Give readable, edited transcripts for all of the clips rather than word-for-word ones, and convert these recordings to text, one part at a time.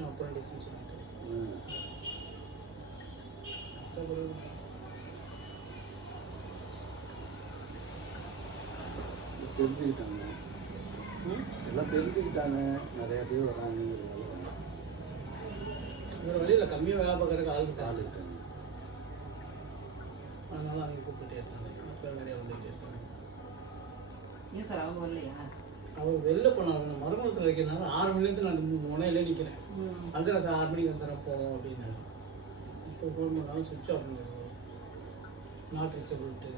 Operation அப்ரண்டிஸ்ன்னு சொல்லிட்டு தெரிஞ்சுக்கிட்டாங்க, எல்லாம் தெரிஞ்சுக்கிட்டாங்க, நிறையா பேர் வராங்கிறதுனால வேறு வழியில் கம்மியாக வேலை பார்க்குறதுக்கு ஆள் இருக்காங்க. அதனால அவங்க கூப்பிட்டே இருக்காங்க, மக்கள் நிறையா வந்துகிட்டே இருக்காங்க. ஏன் சார் அவங்க வரலையா? அவர் வெளில போனாங்க, மருமகத்தில் வைக்கிறனால 6 மணிலேருந்து நான் முனையிலே நிற்கிறேன். வந்துடுறேன் சார், 6 மணிக்கு வந்துடுறேன் போவோம் அப்படின்னாரு. இப்போ போகும்போது சுவிட்ச் ஆஃப் பண்ணுறது, நாட் ரீச்சபிள்ட்டு.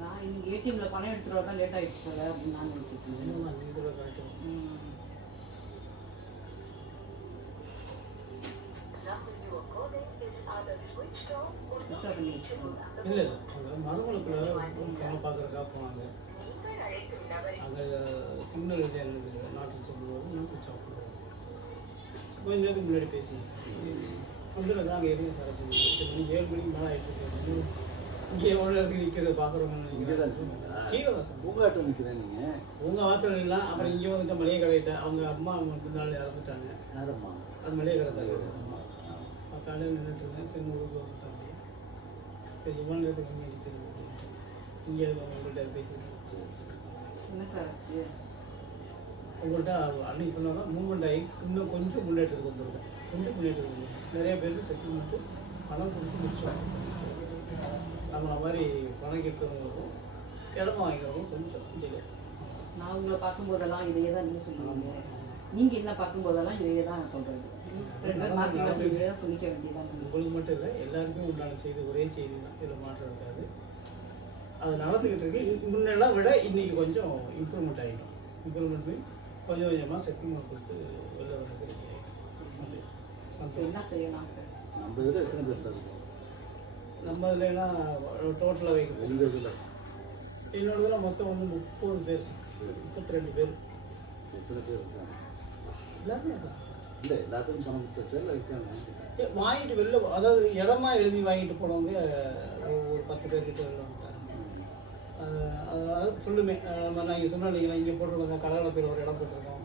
நான் இன்னைக்கு ஏடிஎம்ல பணம் எடுத்துகிட்டு வர தான் லேட் ஆகிடுச்சு போல அப்படின்னு நான் நினச்சிட்டு இருந்தேன். அந்த இதில் கரெக்டாக இல்லை இல்லை, அங்கே மருமகளுக்குள்ள வேலை பார்க்குறக்கா போனாங்க. அங்கே சிக்னல் இது எனக்கு நாட்டில் சொல்லும்போது நான் சுவிட்ச் ஆஃப் பண்ணுவேன். கொஞ்சம் நேரத்துக்கு முன்னாடி பேசினேன், வந்துடுறேன் சார், அங்கே இருங்க சார் அப்படின்னு. 7 மணிக்கு மேலே ஆகிட்டு இங்கே எவ்வளோ நேரத்துக்கு நிற்கிறது பார்க்குறவங்க இங்கே தான் கீழே தான் சார் பூங்காட்டம் நிற்கிறேன். நீங்கள் உங்கள் வாசல் இல்லை, அப்புறம் இங்கே வந்துட்டு மளிகை கடையிட்ட அவங்க அம்மா அவங்க பின்னால் இறந்துட்டாங்க. யாரம்மா? அது மளிகை கடை தான். காலையில் நின்றுட்டு இருந்தேன், சின்ன ஊருக்கு வந்துட்டாங்க. சரி இவ்வளோ நேரத்துக்கு இங்கே நிற்கிறது அப்படின்ட்டு இங்கே உங்கள்கிட்ட பேசிட்டு என்ன சார் ஆச்சு? உங்கள்கிட்ட அன்றைக்கி சொன்னால் மூவ்மெண்ட் ஆகி இன்னும் கொஞ்சம் முன்னேற்றத்துக்கு வந்துருக்கோம். கொஞ்சம் முன்னேற்றத்துக்கு வந்துடும். நிறைய பேருக்கு செட்டில்மெண்ட்டு பணம் கொடுத்து முடிச்சோம். நம்மளை மாதிரி பணம் கேட்குறவங்களுக்கும் இடமா வாங்கிக்கிறவங்க கொஞ்சம் இல்லை. நான் உங்களை பார்க்கும்போதெல்லாம் இதையே தான் நீங்கள் சொல்லுவீங்க, நீங்கள் என்ன பார்க்கும்போதெல்லாம் இதையே தான் சொல்கிறீங்க. 2 பேர் மாற்றி மாற்றி இதையே தான் சொல்லிக்க வேண்டியதான். உங்களுக்கு மட்டும் இல்லை, எல்லாருக்குமே உண்டான செய்தி ஒரே செய்தி தான், இதில் மாற்றம் இருக்காது. அது நடந்துக்கிட்டு இருக்கு. முன்னெல்லாம் விட இன்றைக்கி கொஞ்சம் இம்ப்ரூவ்மெண்ட் ஆகிட்டோம். இம்ப்ரூவ்மெண்ட் மீன் கொஞ்சம் கொஞ்சமாக செட்டில்மெண்ட் கொடுத்து வெளில வரது. என்ன செய்யலாம்? நம்ம இதில் எத்தனை பேர் சார்? நம்ம இதுலனா டோட்டலாக வைக்கணும். எங்கள் இதில் என்னோட இதில் மொத்தம் வந்து 30 பேர், 32 பேர். எத்தனை பேர் இருக்காங்க? எல்லாருமே இருக்காங்க. இல்லை எல்லாத்துக்கும் பணம் கொடுத்தாச்சா இல்லை இருக்காங்க? வாங்கிட்டு வெளில, அதாவது இடமா எழுதி வாங்கிட்டு போனவங்க ஒரு 10 பேர்கிட்ட வெளில வந்துட்டாங்க. அதாவது ஃபுல்லுமே நான் இங்கே சொன்னோம் இல்லைங்களா, இங்கே போட்டிருக்கோம் கலரில் பேர் ஒரு இடம் போட்டிருக்கோம்,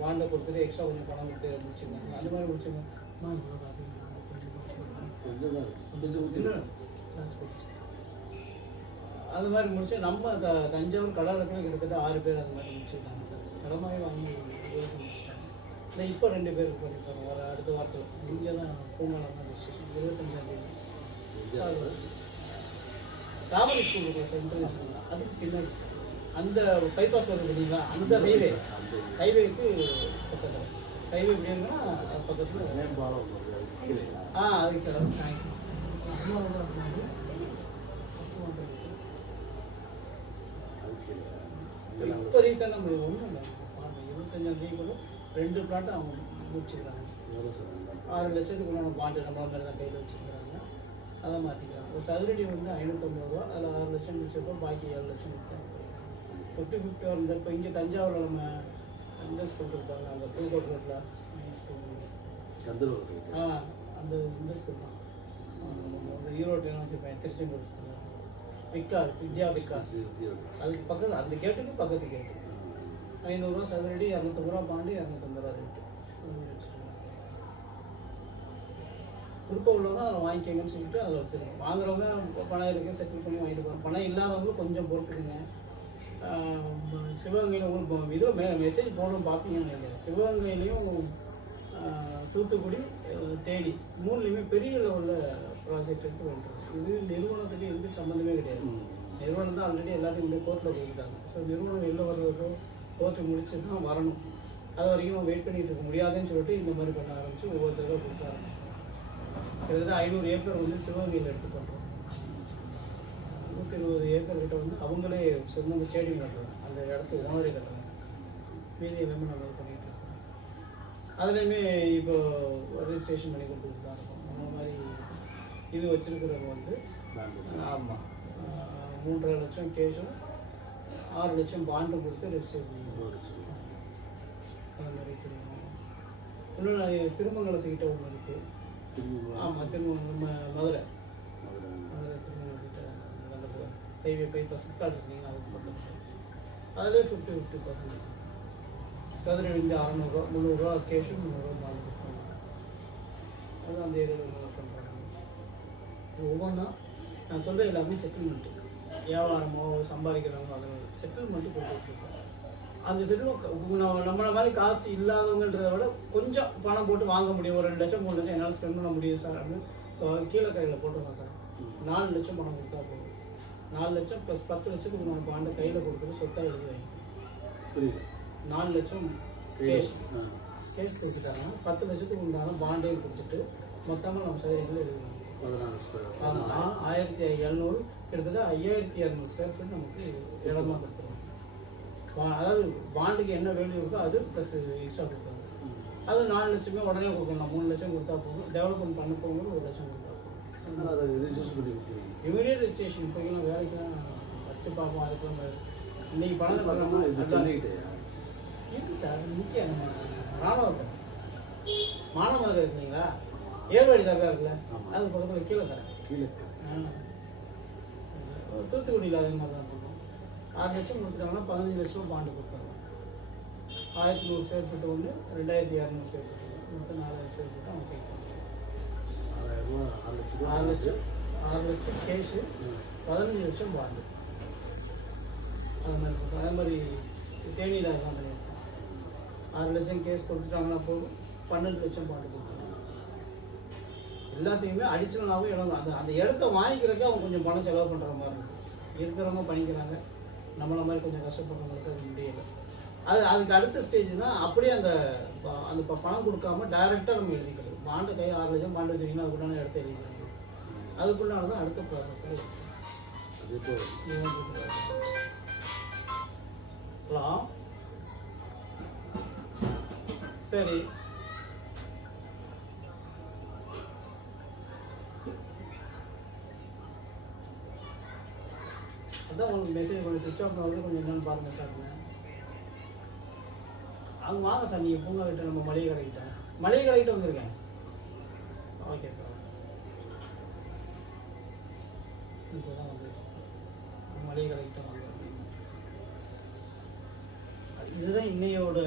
பாண்டை கொடுத்துட்டு எக்ஸ்ட்ரா கொஞ்சம் பணம் கொடுத்து முடிச்சுருந்தாங்க. அந்த மாதிரி முடிச்சுருந்தோம். கொஞ்சம் தான் அது மாதிரி முடிச்சு நம்ம தஞ்சாவூர் கடலுக்குள்ள கிட்டத்தட்ட 6 பேர் அது மாதிரி முடிச்சுருக்காங்க சார். கடமாவே வாங்கி முடிச்சிட்டாங்க. இல்லை இப்போ 2 பேருக்கு பண்ணி சார் வர அடுத்த வாரத்தில் இங்கே தான் பூங்காலம் தான் ரெஜிஸ்ட்ரேஷன் 25ஆம் தேதி காமெடி ஸ்கூல் இருக்கிற சென்ட்ரல் ஸ்கூல் தான், அதுக்கு பின்னாடி அந்த பைபாஸ் வருது இல்லைங்களா, அந்த ஹைவேக்கு பக்கத்தில் ஹைவே எப்படின்னா பக்கத்தில் அதுக்கு கிளம்பி இப்போ ரீசெண்டாக நம்ம ஒன்றும் இல்லை, 25ஆம் தேதி கூட 2 பிளாட்டை அவங்க முடிச்சுக்கிறாங்க. 6 லட்சத்துக்குள்ள பாண்டு நம்ம மாதிரி தான் கையில் வச்சுருக்கிறாங்க. அதை மாற்றிக்கிறாங்க. ஒரு சதுரடி வந்து 550 ரூபா, அதில் 6 லட்சம் முடிச்சப்போ பாக்கி 7 லட்சம் கொடுத்தாங்க. 50-50 வந்த இப்போ இங்கே தஞ்சாவூரில் நம்ம இந்த ஸ்கூல் இருப்பாங்க, அந்த புதுக்கோட்டை ரோட்டில் அந்த இந்த ஸ்கூல் தான், ஈரோட்டில் வச்சுருப்பேன், திருச்செங்கோடு ஸ்கூல் விகாஸ், வித்யா விகாஸ். அதுக்கு பக்கத்தில் அந்த கேட்டுக்கு பக்கத்து கேட்டு 500 ரூபா சதுரடி, 250 ரூபா பாண்டு, 250 ரூபா ரேட்டு விருப்பம் உள்ளவங்க அதில் வாங்கிக்கங்கன்னு சொல்லிட்டு அதில் வச்சுருக்கோம். வாங்குறவங்க பணம் இருக்குது செட்டில் பண்ணி வாங்கிட்டு போகிறோம். பணம் இல்லாதவங்களும் கொஞ்சம் பொறுத்துக்குங்க. சிவகங்கையில் உங்களுக்கு இதில் மெசேஜ் போடணும் பார்ப்பீங்கன்னு நினைக்கிறேன். சிவகங்கையிலையும் தூத்துக்குடி, தேனி 3லையுமே பெரிய லெவலில் ப்ராஜெக்ட் எடுத்து பண்ணுறோம். இது நிறுவனத்துக்கு எதுக்கு சம்மந்தமே கிடையாது. நிறுவனம் தான் ஆல்ரெடி எல்லாத்தையும் கோர்ட்டில் கொடுத்துட்டாங்க. ஸோ நிறுவனம் வெளில வர்றதுக்கும் கோர்ட்டு முடிச்சு தான் வரணும். அது வரைக்கும் வெயிட் பண்ணிகிட்டு இருக்க முடியாதுன்னு சொல்லிட்டு இந்த மாதிரி பண்ண ஆரம்பித்து ஒவ்வொரு தடவை கொடுத்தாங்க. கிட்டத்தட்ட 500 ஏக்கர் வந்து சிவகங்கையில் எடுத்து பண்ணுறோம். 120 ஏக்கர் கிட்ட வந்து அவங்களே சொந்த ஸ்டேடியம் கட்டுறாங்க, அந்த இடத்து ஓனரே கட்டுறாங்க. மீதி எல்லாமே நம்ம பண்ணிகிட்டு இருக்கோம். அதுலேயுமே இப்போ ரெஜிஸ்ட்ரேஷன் பண்ணி கொடுத்துட்டு தான் இருக்கோம். அந்த மாதிரி இது வச்சுருக்கிறவங்க வந்து ஆமாம் 3.5 லட்சம் கேஷும் 6 லட்சம் பாண்டும் கொடுத்து ரெஜிஸ்டர் பண்ணி அந்த மாதிரி வச்சுருக்கோம். இன்னும் திருமங்கலத்துக்கிட்ட ஒன்று இருக்குது. ஆமாம், திருமங்கலம் மதுரை திருமங்கலத்துக்கிட்ட அந்த ஹைவே 5% கார்டு இருக்குங்களா, அதுக்கு பக்கத்தில் அதிலே 50-50%. சதுர அடி 600 300 கேஷு 300 பாண்டு கொடுப்பாங்க. அது அந்த ஏரியாவில் பண்ணுறாங்க. ஒவ்வொன்றா நான் சொல்கிறேன் எல்லாமே செட்டில்மெண்ட்டு. வியாபாரமோ சம்பாதிக்கிறவங்க அது செட்டில்மெண்ட்டு போட்டுருக்கோம். அந்த செட்டில்மெண்ட் நம்மளை மாதிரி காசு இல்லாதவங்கன்றதை விட கொஞ்சம் பணம் போட்டு வாங்க முடியும். ஒரு 2 லட்சம் 3 லட்சம் என்னால் ஸ்பெண்ட் பண்ண முடியும் சார் அப்படின்னு கீழே கரையில் போட்டுருக்கோம் சார். 4 லட்சம் பணம் கொடுத்தா போதும். 4 லட்சம் ப்ளஸ் 10 லட்சத்துக்கு நம்ம பாண்டை கையில் கொடுத்துட்டு சொத்தாக எழுதி வாங்கிக்கணும். 4 லட்சம் கேஷ் கொடுத்துட்டாங்கன்னா 10 லட்சத்துக்கு உண்டான பாண்டையும் கொடுத்துட்டு மொத்தமாக நம்ம சதுரடியில் எழுதணும். 1700 கிட்டத்தட்ட 5200 ஸ்கொயர் ஃபீட் நமக்கு இடமா கொடுத்துருவோம். அதாவது பாண்டுக்கு என்ன வேல்யூ இருக்கோ அது ப்ளஸ் எக்ஸ்ட்ரா கொடுத்தாங்க. அது 4 லட்சமே உடனே கொடுக்கணும். 3 லட்சம் கொடுத்தா போதும். டெவலப்மெண்ட் பண்ண போகும்போது 1 லட்சம் கொடுத்தா போதும். இமீடியட் ரெஜிஸ்ட்ரேஷன் போய்க்கலாம். வேலைக்கெல்லாம் வச்சு பார்ப்போம். அதுக்கு இன்னைக்கு பணம் இருக்கு சார். முக்கியம் ராணுவம் மானமதுரை இருக்கீங்களா? ஏர்வாடி தரகா இருக்குல்ல, அது பக்கத்தில் கீழே தரேன். தூத்துக்குடியில் அதே மாதிரி தான் பண்ணுவோம். 6 லட்சம் கொடுத்துட்டாங்கன்னா 15 லட்சம் பாண்டு கொடுத்தாங்க. 1100 ஸ்கொயர் ஃபீட் ஒன்று, 2200 ஸ்கொயர் ஃபீட் ஒன்று, மொத்தம் 4000 ஸ்கொயர் ஃபீட் அவங்க பே பண்ணுவாங்க. 6 லட்சம் கேஷு, 15 லட்சம் பாண்டு. அது மாதிரி கொடுத்தோம். அதே மாதிரி தேனியில் அதுதான் பண்ணியிருக்கோம். 6 லட்சம் கேஸ் கொடுத்துட்டாங்கன்னா போதும், 12 லட்சம் பாண்டு கொடுத்தாங்க. எல்லாத்தையுமே அடிஷ்னலாகவும் இடம் அந்த இடத்த வாங்கிக்கிறதுக்கு அவங்க கொஞ்சம் பணம் செலவு பண்ணுற மாதிரி இருக்கும். இருக்கிறவங்க பண்ணிக்கிறாங்க, நம்மளை மாதிரி கொஞ்சம் கஷ்டப்படுறவங்களுக்கு அது முடியலை. அதுக்கு அடுத்த ஸ்டேஜ் தான் அப்படியே அந்த பணம் கொடுக்காம டைரெக்டாக நம்ம எழுதிக்கிறது. பாண்டு கை 6 லட்சம் பாண்டு வச்சிங்கன்னா அதுக்குள்ளான இடத்த எழுதிக்கிறது. அதுக்குள்ளான தான் அடுத்த ப்ராசஸ். ஹலோ, சரி, அதான் உங்களுக்கு மெசேஜ் பண்ணி சுவிட்ச் ஆஃப் வந்து கொஞ்சம் என்னென்னு பாருங்கள் சார். அங்கே வாங்க சார். நீங்கள் பூங்கா கிட்ட நம்ம மளிகை கடைக்கிட்ட வந்திருக்கேன். ஓகே சார், இப்போ தான் வந்துருக்கேன். மளிகை கடைக்கிட்ட வாங்க. இதுதான் இன்னையோட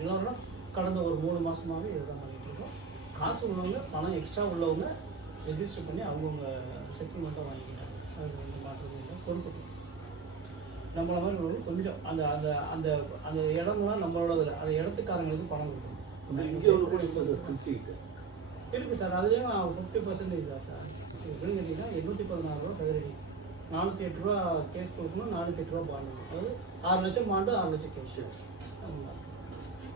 நிலவரம். கடந்த ஒரு 3 மாதமாகவே இதுதான் பண்ணிகிட்டு இருக்கோம். காசு உள்ளவங்க, பணம் எக்ஸ்ட்ரா உள்ளவங்க ரெஜிஸ்டர் பண்ணி அவங்கவுங்க செட்டில்மெண்ட்டாக வாங்கிக்கிட்டாங்க. அது வந்து மாற்றுறது கொடுக்கணும். நம்மள மாதிரி கொஞ்சம் அந்த அந்த அந்த அந்த இடம்லாம் நம்மளோட அந்த இடத்துக்காரங்களுக்கு பணம் கொடுக்கணும். இருக்குது சார். அதுலேயும் 50% தான் சார். எப்படின்னு கேட்டிங்கன்னா 816 ரூபா சதுரடி, 408 ரூபா கேஸ் கொடுக்கணும், 408 ரூபா பாண்டு. அதாவது 6 லட்சம் பாண்டு, 6 லட்சம் கேஷ்.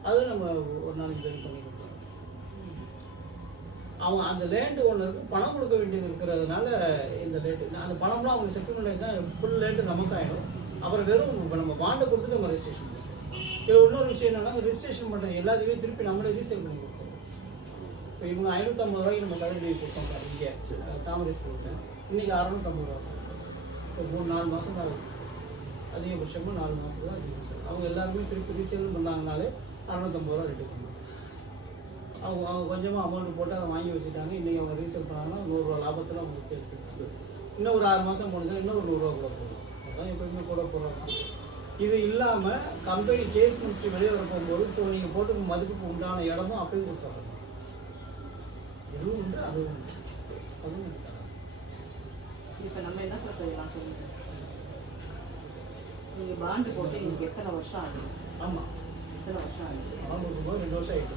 அது நம்ம ஒரு நாளைக்கு பேர் பண்ணி கொடுக்கணும். அவங்க அந்த லேண்டு ஓனருக்கு பணம் கொடுக்க வேண்டியது இருக்கிறதுனால இந்த ரேட்டு, அந்த பணம்லாம் அவங்க செட்டில்மெண்ட் ஆகிடுச்சா ஃபுல் ரேட்டு நமக்கு ஆகிடும். அப்புறம் வெறும் இப்போ நம்ம பாண்டை கொடுத்துட்டு நம்ம ரெஜிஸ்ட்ரேஷன் பண்ணுறோம். இதில் இன்னொரு விஷயம் என்னன்னா, ரெஜிஸ்ட்ரேஷன் பண்ணுறது எல்லாத்தையுமே திருப்பி நம்மளே ரீசேல் பண்ணி கொடுப்போம். இப்போ இவங்க 550 ரூபாய்க்கு நம்ம சதுரடி கொடுத்தோம் சார். இங்கே தாமரை கொடுத்தேன். இன்றைக்கி 650 ரூபா. இப்போ 3-4 மாதம் தான் இருக்குது. அதிகபட்சமாக 4 மாதத்துக்கு தான் அதிகம் சார். அவங்க எல்லாருமே திருப்பி ரீசேல் பண்ணாங்கனாலே 650 ரூபா ரெடி பண்ணுவாங்க. அவங்க கொஞ்சமாக அமௌண்ட் போட்டு அதை வாங்கி வச்சுட்டாங்க. இன்றைக்கி அவங்க ரீசேல் பண்ணாங்கன்னா 100 ரூபா லாபத்தில் அவங்களுக்கு இருக்குது. இன்னும் ஒரு 6 மாதம் போனதுன்னா இன்னும் ஒரு 100 ரூபா கூட போகும். அதான் எப்போயுமே கூட போகிறாங்க. இது இல்லாமல் கம்பெனி கேஸ் முடிச்சுட்டு வெளியே வர போகும்போது இப்போ நீங்கள் போட்டு மதிப்புக்கு உண்டான இடமும் அப்படியே கொடுத்தாங்க. இதுவும் உண்டு, அதுவும் உண்டு, அதுவும் உண்டு. இப்போ நம்ம என்ன சார் செய்யலாம் சொல்லுங்க. நீங்கள் பாண்டு போட்டு இன்னைக்கு எத்தனை வருஷம் ஆகுது? ஆமாம், எத்தனை வருஷம் ஆகுது? பணம் கொடுக்கும்போது 2 வருஷம் ஆகிட்டு.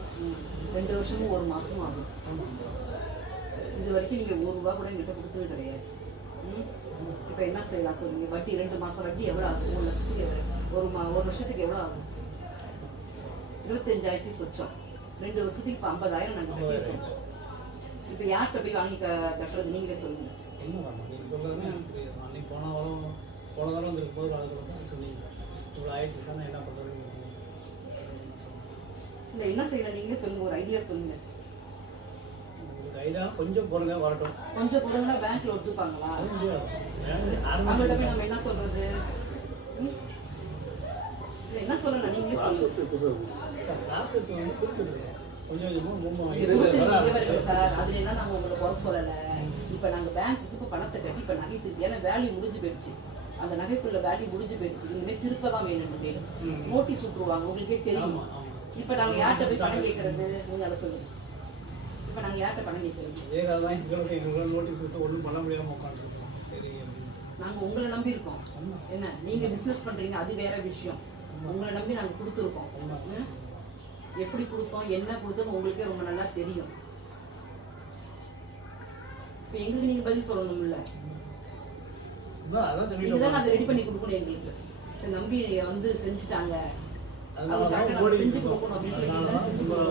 2 வருஷமும் 1 மாதமும் ஆகும். ஆமாம். இது வரைக்கும் நீங்கள் 1 ரூபா கூட எங்கிட்ட கொடுத்தது கிடையாது. இப்போ என்ன செய்யலாம் சொல்லுங்க. வட்டி 2 மாதம் வட்டி எவ்வளோ ஆகும்? 3 லட்சத்துக்கு ஒரு வருஷத்துக்கு எவ்வளோ ஆகும்? 25,000 சொச்சம். 2 வருஷத்துக்கு இப்போ 50,000 நாங்கள் கட்டியிருக்கோம். இப்போ யார்கிட்ட போய் வாங்கி கட்டுறது நீங்களே சொல்லுங்கள். என்ன பண்ணலாம்? நீங்கள் சொல்கிறதுமே எனக்கு தெரியாது. அன்றைக்கி போன தடவை வந்துருக்கு போது வாழ்க்கை சொன்னீங்க இவ்வளோ ஆயிடுச்சு சார், நான் என்ன பண்ணுறது? இல்லை, என்ன செய்யலாம் நீங்களே சொல்லுங்கள். ஒரு ஐடியா சொல்லுங்கள். ஐடியா கொஞ்சம் பொருங்க வரட்டும். கொஞ்சம் பொருங்கன்னா பேங்க்ல ஒத்துப்பாங்களா? அவங்கள்ட்ட போய் நம்ம என்ன சொல்றது? என்ன சொல்லலாம் நீங்களே சொல்லுங்க. ப்ராசஸ் வந்து கொடுத்துருங்க. கொஞ்சம் சார், அது என்ன நாங்கள் உங்களை குறை சொல்லலை. இப்போ நாங்கள் பேங்க்குக்கு இப்போ பணத்தை கட்டி இப்போ நகைத்துக்கு ஏன்னா வேல்யூ முடிஞ்சு போயிடுச்சு. அந்த நகைக்குள்ள வேல்யூ முடிஞ்சு போயிடுச்சு, இனிமேல் திருப்ப தான் வேணும், நோட்டீஸ் விட்டுருவாங்க, உங்களுக்கே தெரியும். இப்ப நாங்க யார்கிட்ட போய் பணம் கேட்கறது? நீங்க அதை சொல்லுங்க. இப்ப நாங்க யார்கிட்ட பணம் கேட்கறது? ஏதாவது எங்களுக்கு நோட்டீஸ் விட்டு ஒன்றும் பண்ண முடியாம உட்காந்துருக்கோம். சரி, நாங்க உங்களை நம்பி இருக்கோம். என்ன நீங்க பிசினஸ் பண்றீங்க, அது வேற விஷயம். உங்களை நம்பி நாங்க கொடுத்துருக்கோம். எப்படி கொடுத்தோம், என்ன கொடுத்தோம் உங்களுக்கே ரொம்ப நல்லா தெரியும். இப்ப எங்களுக்கு நீங்க பதில் சொல்லணும்ல, நீங்க தான் அதை ரெடி பண்ணி கொடுக்கணும் எங்களுக்கு. நம்பி வந்து செஞ்சுட்டாங்க, செஞ்சு கொடுக்கணும் அப்படின்னு சொல்லி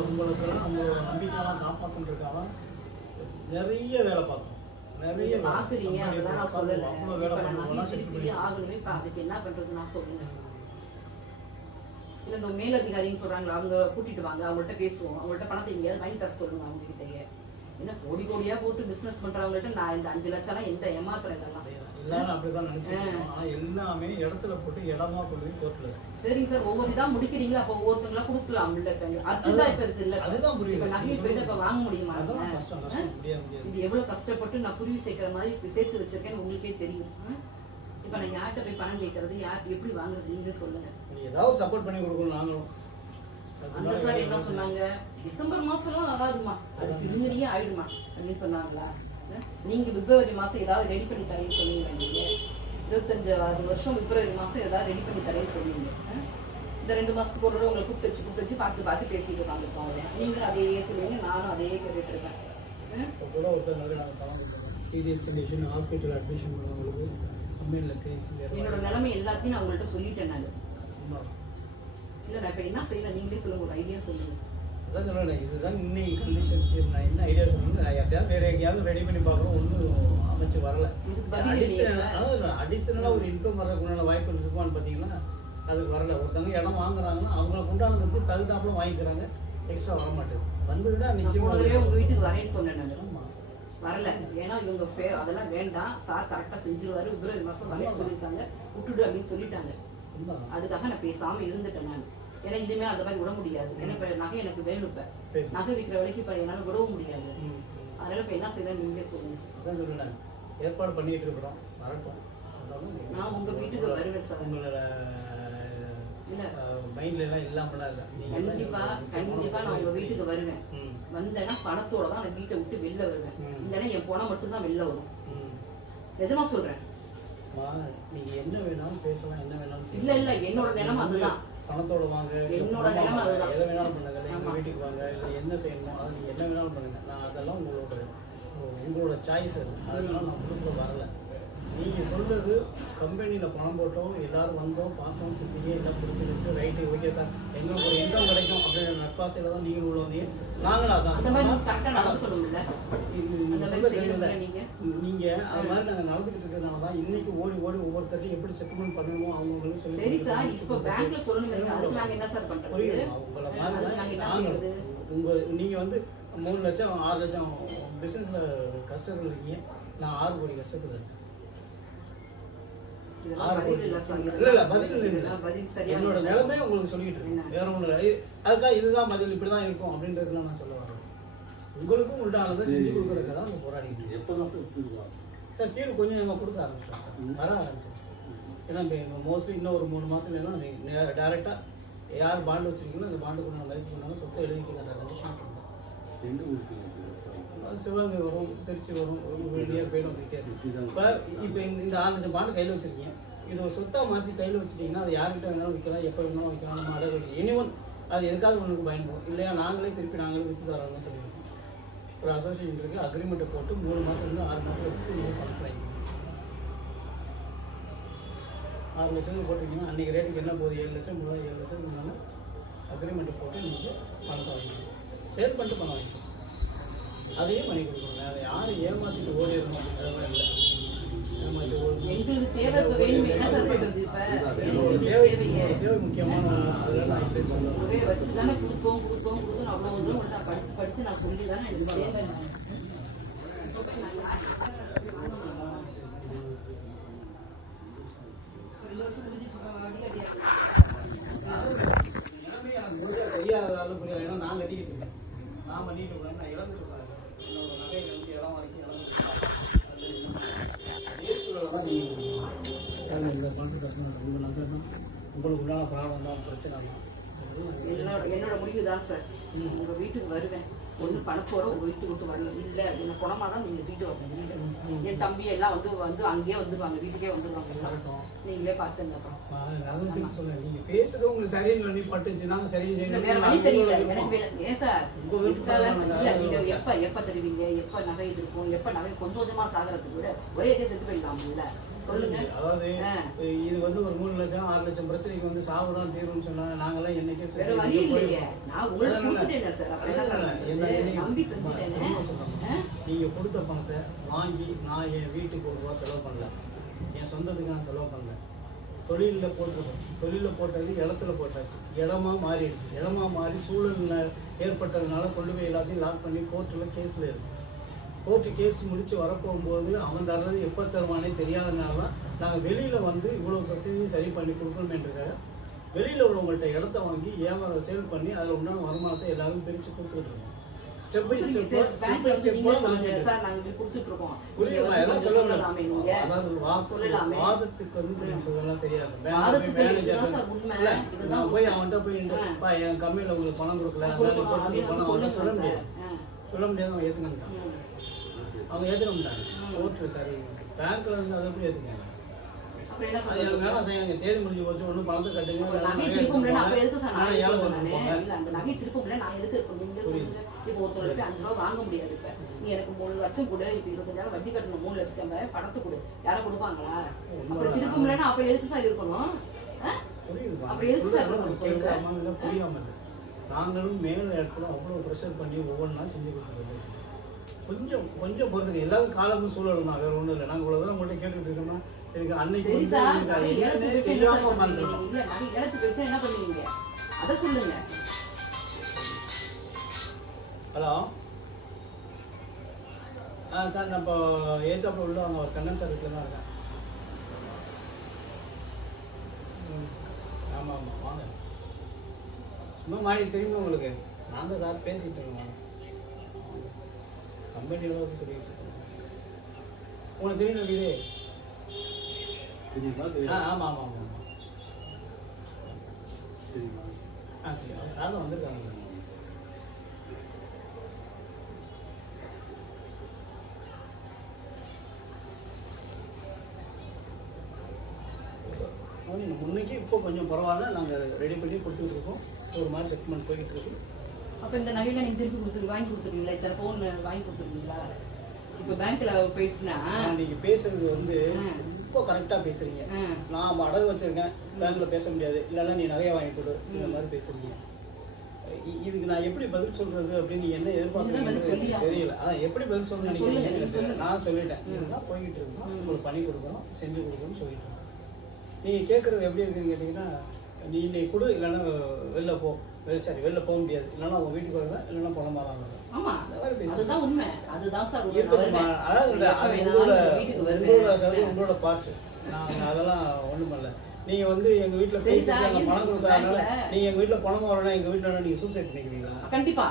உங்களுக்கெல்லாம் நம்மளோட நம்பிக்கையெல்லாம் காப்பாற்றுறதுக்காக நிறைய வேலை பார்த்தோம். நிறைய பாக்குறீங்க, அதெல்லாம் நான் சொல்லல. திருப்பி ஆகணுமே, இப்ப அதுக்கு என்ன பண்றது நான் சொல்லுங்க. இல்ல இந்த மேலதிகாரின்னு சொல்றாங்களா, அவங்க கூட்டிட்டு வாங்க, அவங்கள்ட்ட பேசுவோம், அவங்கள்ட்ட பணத்தை எங்கேயாவது வாங்கி தர சொல்லுங்க. அவங்க கிட்டயே என்ன கோடி கோடியா போட்டு பிசினஸ் பண்றவங்கள்ட்ட நான் இந்த 5 லட்சம் எந்த ஏமாத்துறேன் இதெல்லாம் எல்லாரும் அப்படிதான் நினைச்சிருக்கோம். ஆனா எல்லாமே இடத்துல போட்டு இடமா கொண்டு போய் கோர்ட்ல. சரிங்க சார், ஒவ்வொரு இதா முடிக்கிறீங்களா? அப்ப ஒவ்வொருத்தங்களா கொடுக்கலாம். அதுதான் இப்ப இருக்கு இல்ல, அதுதான் புரியுது. இப்ப நகையை போயிட்டு இப்ப வாங்க முடியுமா? முடியாது. இது எவ்வளவு கஷ்டப்பட்டு நான் குருவி சேர்க்கிற மாதிரி சேர்த்து வச்சிருக்கேன்னு உங்களுக்கே தெரியும். இப்ப நான் யார்கிட்ட போய் பணம் கேட்கறது, யார் எப்படி வாங்குறது, நீங்களே சொல்லுங்க. ஏதாவது சப்போர்ட் பண்ணி கொடுக்கணும் நாங்களும். அந்த சார் என்ன சொன்னாங்க, டிசம்பர் மாசம் ஆகாதுமா, அது திருநெறியே ஆயிடுமா அப்படின்னு சொன்னாங்களா? நீங்க பிப்ரவரி மாசம் ஏதாவது ரெடி பண்ணி தரேன்னு சொன்னீங்க. நீங்க 25 வருஷம் பிப்ரவரி மாசம் ஏதாவது ரெடி பண்ணி தரேன்னு சொன்னீங்க. இந்த 2 மாசத்துக்கு ஒரு உங்களை கூப்பிட்டு வச்சு பார்த்து பேசிட்டு இருக்காங்க. நீங்களும் அதே சொல்லுவீங்க, நானும் அதே கேட்டுட்டு இருக்கேன். சீரியஸ் கண்டிஷன், ஹாஸ்பிட்டல் அட்மிஷன் பண்ணவங்களுக்கு என்னோட நிலைமை எல்லாத்தையும் நான் உங்கள்கிட்ட சொல்லிட்டேன். நான் இல்லை, நான் இப்போ என்ன செய்யல, நீங்களே சொல்லுங்க, ஒரு ஐடியா சொல்லுங்க. அதான் சொல்லுவேன், இதுதான் இன்னைக்கு கண்டிஷன். நான் என்ன ஐடியா சொல்லுங்க, நான் யார்ட்டையாவது வேற எங்கேயாவது ரெடி பண்ணி பார்க்குறோம், ஒன்றும் அமைச்சு வரல. அடிஷனலாக ஒரு இன்கம் வர்றதுக்குண்டான வாய்ப்பு இருக்குமான்னு பார்த்தீங்கன்னா அதுக்கு வரல. ஒருத்தவங்க இடம் வாங்குறாங்கன்னா அவங்கள கொண்டாடுறதுக்கு தகுந்தாப்புல வாங்கிக்கிறாங்க, எக்ஸ்ட்ரா வர மாட்டேது. வந்ததுன்னா நிச்சயமாக உங்க வீட்டுக்கு வரேன்னு சொன்னேன். நான் வரல, ஏன்னா இவங்க அதெல்லாம் வேண்டாம், சார் கரெக்டாக செஞ்சிருவாரு, பிப்ரவரி மாதம் வரேன்னு சொல்லியிருக்காங்க, விட்டுடு அப்படின்னு சொல்லிட்டாங்க. அதுக்காக நான் பேசாம இருந்துட்டேன் நான். ஏன்னா இனிமே அந்த மாதிரி விட முடியாது. ஏன்னா இப்ப நகை எனக்கு வேணும், இப்ப நகை விற்கிற வரைக்கும் இப்ப என்னால விடவும் முடியாது. அதனால இப்ப என்ன செய்யலாம் நீங்களே சொல்லுங்க. ஏற்பாடு பண்ணிட்டு இருக்கிறோம், வரட்டும். நான் உங்க வீட்டுக்கு வருவேன் சார். உங்களோட இல்ல மைண்ட்ல எல்லாம் இல்லாமலாம் இல்ல, கண்டிப்பா நான் உங்க வீட்டுக்கு வருவேன். வந்தேன்னா பணத்தோட தான் நான் வீட்டை விட்டு வெளில வருவேன். இல்லைன்னா என் பணம் மட்டும் தான் வெளில வரும். எதுமா சொல்றேன், நீங்க என்ன வேணாலும் பேசலாம், என்ன வேணாலும். இல்ல என்னோட நிலைமை அதுதான். பணத்தோட வாங்க, என்னோட நிலைமை அதுதான். எதை வேணாலும் பண்ணுங்க, எங்க வீட்டுக்கு வாங்க, இல்லை என்ன செய்யணுமோ அதை நீங்க என்ன வேணாலும் பண்ணுங்க. நான் அதெல்லாம் உங்களோட சாய்ஸ். அதனால நான் கொடுக்க வரல. நீங்க சொல்றது கம்பெனியில பணம் போட்டோம், எல்லாரும் வந்தோம், பார்த்தோம், செஞ்சீங்க, எல்லாம் பிடிச்சிருச்சு, ரைட்டு, ஓகே சார், எங்களுக்கு ஒரு இன்கம் கிடைக்கும் அப்படின்ற நட்பாசையில தான் நீங்க உள்ள வந்தீங்க. நாங்களும் அதான் நீங்க அது மாதிரி நாங்க நடந்துகிட்டு இருக்கிறதுனால தான் இன்னைக்கு ஓடி ஒவ்வொருத்தரையும் எப்படி செட்டில்மெண்ட் பண்ணணுமோ அவங்களுக்கு சொல்லி. சரி சார், இப்போ பேங்க்ல சொல்லணும் சார், அதுக்கு நாங்க என்ன சார் பண்றது? புரியுது, உங்களை மாதிரி நாங்க நீங்க வந்து 3 லட்சம் 6 லட்சம் பிசினஸ்ல கஷ்டங்கள் இருக்கீங்க, நான் 6 கோடி கஷ்டப்படுறேன். என்னோட நிலைமை உங்களுக்கு சொல்லிட்டு இருக்கேன், வேற ஒண்ணு இல்லை. அதுக்காக இதுதான் பதில், இப்படிதான் இருக்கும் அப்படின்றதுலாம் நான் சொல்ல வரேன். உங்களுக்கும் உண்டானதை செஞ்சு கொடுக்குறதுக்கு தான் நம்ம போராடிட்டு. எப்போ சார் தீர்வு கொஞ்சம் நம்ம கொடுக்க ஆரம்பிச்சோம் சார், வர ஆரம்பிச்சோம். ஏன்னா இப்போ மோஸ்ட்லி இன்னும் ஒரு 3 மாதம் இல்லைன்னா டேரெக்டாக யார் பாண்டு வச்சுருக்கீங்களோ அந்த பாண்டு கொண்டு லைஃப் கொண்டாலும் சொத்தை எழுதிக்கிறாங்க. எங்கே கொடுப்பீங்க? சிவகங்கை வரும், திருச்சி வரும், நியர் போயிடும். இப்போ இந்த 6 லட்சம் பாண்டு கையில் வச்சுருக்கீங்க, இது ஒரு சொத்தாக மாற்றி கையில் வச்சுட்டிங்கன்னா அது யார்கிட்ட வேணாலும் விற்கலாம், எப்போ வேணாலும் விற்கலாம். நம்ம அதை எனிவன் அது எதுக்காவது ஒன்றுக்கு பயன்படும், இல்லையா நாங்களே திருப்பி நாங்களே விற்று தரோம்னு சொல்லியிருக்கோம். ஒரு அசோசியேஷன் இருக்குது, அக்ரிமெண்ட்டை போட்டு 3 மாதத்துலேருந்து 6 மாதம் எடுத்து நீங்கள் பணம் வாங்கிக்கணும். 6 லட்சம் போட்டிங்கன்னா அன்றைக்கி ரேட்டுக்கு என்ன போகுது, 7 லட்சம் போதும். 7 லட்சம் இருந்தாலும் அக்ரிமெண்ட்டை போட்டு நீங்கள் பணத்தை வாங்கிக்கணும், சேல் பண்ணிட்டு பணம் வாங்கிக்கணும். அதையும் பண்ணி கொடுக்கணும். அதை யாரும் ஏமாற்றிட்டு ஓடிடணும் அதெல்லாம் இல்லை. எங்களுக்கு தேவை முக்கியமான அதெல்லாம் வச்சு தானே கொடுத்தோம் அவ்வளோ தூரம் நான் படிச்சு நான் சொல்லி தானே இது சேர்ந்தேன். தெரியாதாலும் புரியாது. ஏன்னா நான் கட்டிக்கிட்டு இருக்கேன், நான் பண்ணிட்டு இருக்கேன், நான் இழந்துட்டு இருக்கேன். என்னோட நகையில வந்து இடம் வரைக்கும் இழந்துட்டு இருக்கேன். பிரச்சனை இல்லை. உங்கள் நகை தான் உங்களுக்கு உண்டான ப்ராப்ளம் தான், பிரச்சனை தான். என்னோட முடிவு தான் சார். உங்கள் வீட்டுக்கு வருவேன், ஒன்று பணத்தோட உங்கள் வீட்டுக்கு விட்டு வரணும், இல்லை என்ன குணமாக தான் நீங்கள் வீட்டு வரணும். என் தம்பி எல்லாம் வந்து அங்கேயே வந்துடுவாங்க, வீட்டுக்கே வந்துடுவாங்க எல்லாம். நீங்களே பார்த்துங்க. நான் சொல்லுங்கள், நீங்கள் பேசுகிறது உங்களுக்கு சரின்னு சொல்லி பட்டுச்சுன்னா சரி இல்லை, வேறு வழி தெரியல எனக்கு. ஏன் சார் இல்லை, நீங்கள் எப்போ தருவீங்க, எப்போ நகை இருக்கும், எப்போ நகை கொஞ்சம் கொஞ்சமாக சாகிறதுக்கு விட ஒரே இதே செத்து போயிடலாம்ல, சொல்லுங்க. அதாவது இது வந்து ஒரு 3 லட்சம் 6 லட்சம் பிரச்சனைக்கு வந்து சாவு தான் தீர்வுன்னு சொன்னாங்க. நாங்களாம் என்னைக்கே வேற வழி இல்லையே, நான் உங்களுக்கு கொடுத்துட்டேன் சார். அப்புறம் என்ன சார் நம்பி செஞ்சுட்டேன். நீங்கள் கொடுத்த பணத்தை வாங்கி நான் என் வீட்டுக்கு ஒரு ரூபா செலவு பண்ணல, என் சொந்தத்துக்கு நான் செலவு பண்ணல. தொழிலில் போட்டிருக்கோம், தொழிலில் போட்டது இடத்துல போட்டாச்சு, இடமா மாறிடுச்சு. இடமா மாறி சூழல் ஏற்பட்டதுனால கொண்டு போய் எல்லாத்தையும் லாக் பண்ணி கோர்ட்டில் கேஸில் இருக்கு. கோர்ட்டு கேஸ் முடித்து வரப்போகும்போது அவன் தர்றது எப்போ தருவானே தெரியாதனால தான் நாங்கள் வெளியில் வந்து இவ்வளோ பிரச்சனையும் சரி பண்ணி கொடுக்கணுமேன்றதுக்காக வெளியில் உள்ளவங்கள்ட்ட இடத்த வாங்கி வியாபாரம் சேல் பண்ணி அதில் உண்டான வருமானத்தை எல்லாரும் பிரித்து கொடுத்துட்டு இருக்கோம். ஸ்டெப் பை வாதத்துக்கு வந்து சொல்லலாம் சரியா இருக்கும். நான் போய் அவன்கிட்ட போய் என் கம்மியில் உங்களுக்கு பணம் கொடுக்கல சொல்ல முடியாது, சொல்ல முடியாது. அவன் ஏற்றுக்கிட்டான், அவங்க ஏற்றுக்க மாட்டாங்க. ஓட்டு சரி பேங்க்ல இருந்து அதை எப்படி ஏற்றுக்காங்க? வேணாம் சார், எனக்கு தேதி முடிஞ்சு போச்சு, ஒன்றும் பணத்தை கட்டுங்க. இப்போ ஒருத்தர் 5 ரூபா வாங்க முடியாது. இப்ப நீ எனக்கு 3 லட்சம் கொடு, இப்ப 25,000 வட்டி கட்டணும், 3 லட்சம் பணத்தை கொடு, யாரும் கொடுப்பாங்களா? அப்புறம் திருப்ப முடியலன்னா அப்புறம் எதுக்கு சார் இருக்கணும்? அப்புறம் எதுக்கு சார் இருக்கணும்? புரியாம நாங்களும் மேல இடத்துல அவ்வளோ ப்ரெஷர் பண்ணி ஒவ்வொன்றா செஞ்சு கொடுத்துருக்கோம். கொஞ்சம் கொஞ்சம் பொறுத்துங்க, எல்லாரும் காலமும் சூழலும் தான், வேற ஒன்றும் இல்லை. நாங்கள் இவ்வளோ தூரம் உங்கள்கிட்ட கேட்டுட்டு இருக்கோம்னா இதுக்கு அன்னைக்கு என்ன பண்ணுவீங்க அதை சொல்லுங்க. ஹலோ சார், நான் இப்போ ஏத்தாப்புல உள்ள அவங்க ஒரு கண்ணன் சார் வீட்டில் தான் இருக்கேன். ஆமாம் ஆமாம், வாங்க. சும்மா மாடி தெரியுமா உங்களுக்கு? நான் தான் சார் பேசிகிட்டு இருக்கேன். வாங்க, கம்பெனியோட சொல்லிட்டு இருக்கேன். உங்களுக்கு தெரியும் வீடு? ஆமாம் ஆமாம் ஆமாம். சார் தான் வந்திருக்காங்க. முன்னைக்கு இப்போ கொஞ்சம் பரவாயில்ல, நாங்கள் ரெடி பண்ணி கொடுத்துட்டு இருக்கோம். ஒரு மாதிரி செட்டில்மெண்ட் போய்கிட்டு இருக்கு. அப்போ இந்த நகையில நீங்கள் திருப்பி வாங்கி கொடுத்துருவீங்களா? இத்தனை பவுன் வாங்கி கொடுத்துருவீங்களா? இப்போ பேங்க்ல போயிடுச்சுன்னா நீங்கள் பேசுறது வந்து ரொம்ப கரெக்டாக பேசுறீங்க. நான் அடகு வச்சிருக்கேன், பேங்க்ல பேச முடியாது, இல்லைன்னா நீ நகையை வாங்கி கொடு, இந்த மாதிரி பேசுறீங்க. இதுக்கு நான் எப்படி பதில் சொல்றது அப்படின்னு என்ன எதிர்பார்த்து தெரியல. அதான் எப்படி பதில் சொல்றேன் நான் சொல்லிட்டேன். இதுதான் போய்கிட்டு இருக்கோம், உங்களுக்கு பண்ணி கொடுக்கணும், செஞ்சு கொடுக்கணும்னு சொல்லிட்டு இருக்கோம். நீங்கள் கேட்குறது எப்படி இருக்குன்னு கேட்டிங்கன்னா, நீ இன்னைக்கு கொடு, இல்லைன்னா வெளில போ. சரி, வெளில போக முடியாது, இல்லைன்னா அவங்க வீட்டுக்கு வருவேன், இல்லைன்னா பணமாக தான் வரும். அதுதான் உண்மை, அதுதான் சார். அதாவது உங்களோட பார்ட்டு, நான் அதெல்லாம் ஒன்றும் பண்ணல. நீங்கள் வந்து எங்கள் வீட்டில் பேசி பணம் கொடுக்காதனால நீங்கள் எங்கள் வீட்டில் பணம் வரணும், எங்கள் வீட்டில் நீங்கள் சூசைட் பண்ணிக்கிறீங்களா? கண்டிப்பா.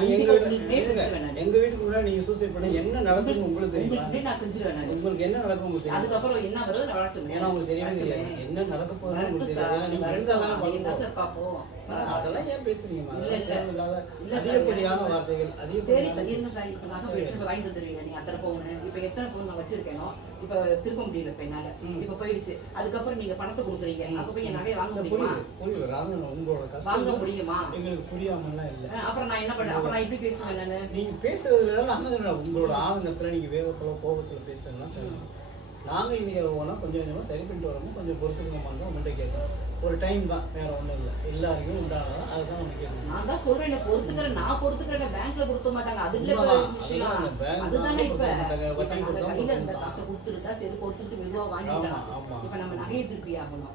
எங்க வீட்டுக்கு முன்னாடி நீங்க சூசைட் பண்ண என்ன நடக்கும் உங்களுக்கு தெரியுமா? உங்களுக்கு என்ன நடக்கும் உங்களுக்கு தெரியும்? அதுக்கப்புறம் என்ன வருது நடக்கும். ஏன்னா உங்களுக்கு தெரியவே தெரியாது என்ன நடக்க போகுதுன்னு உங்களுக்கு தெரியாது. நீங்க இருந்தாதான் பாப்போம். அதெல்லாம் ஏன் பேசுறீங்க? அதிகப்படியான வார்த்தைகள். சரி சரி, என்ன சார் இப்ப நகை போயிடுச்சு, வாங்கி தந்துருவீங்க நீங்க அத்தனை பவுன். இப்ப எத்தனை பவுன் நான் வச்சிருக்கேனோ இப்ப திருப்ப முடியல இப்ப என்னால. இப்ப போயிடுச்சு, அதுக்கப்புறம் நீங்க பணத்தை கொடுக்குறீங்க, அப்ப போய் நகையை வாங்க முடியுமா? உங்களோட கஷ்டம் வாங்க முடியுமா? எங்களுக்கு புரியாமலாம் இல்ல. அப்புறம் நான் என்ன பண்ணேன்? அப்புறம் நான் இப்படி பேசுவேன் நானு. நீங்க பேசுறதுல நான் உங்களோட ஆதங்கத்துல நீங்க வேகத்துல கோபத்துல பேசுறதுலாம் சொல்லலாம். நாங்கள் இன்னைக்கு ஒவ்வொன்றா கொஞ்சம் கொஞ்சமாக சரி பண்ணிட்டு வரணும், கொஞ்சம் பொறுத்துக்கணுமான்னு உங்கள்கிட்ட கேட்குறோம். ஒரு டைம் தான், வேற ஒன்றும் இல்லை. எல்லாருக்கும் உண்டானதான், அதுதான் உனக்கு கேட்கணும். நான் தான் சொல்றேன், பொறுத்துக்கிறேன், நான் பொறுத்துக்கிறேன். பேங்க்ல கொடுக்க மாட்டாங்க, அதுல விஷயம் அதுதானே. இப்ப கையில இந்த காசை கொடுத்துருந்தா சரி, பொறுத்துட்டு மெதுவா வாங்கிக்கலாம். இப்ப நம்ம நகையை திருப்பி ஆகணும்.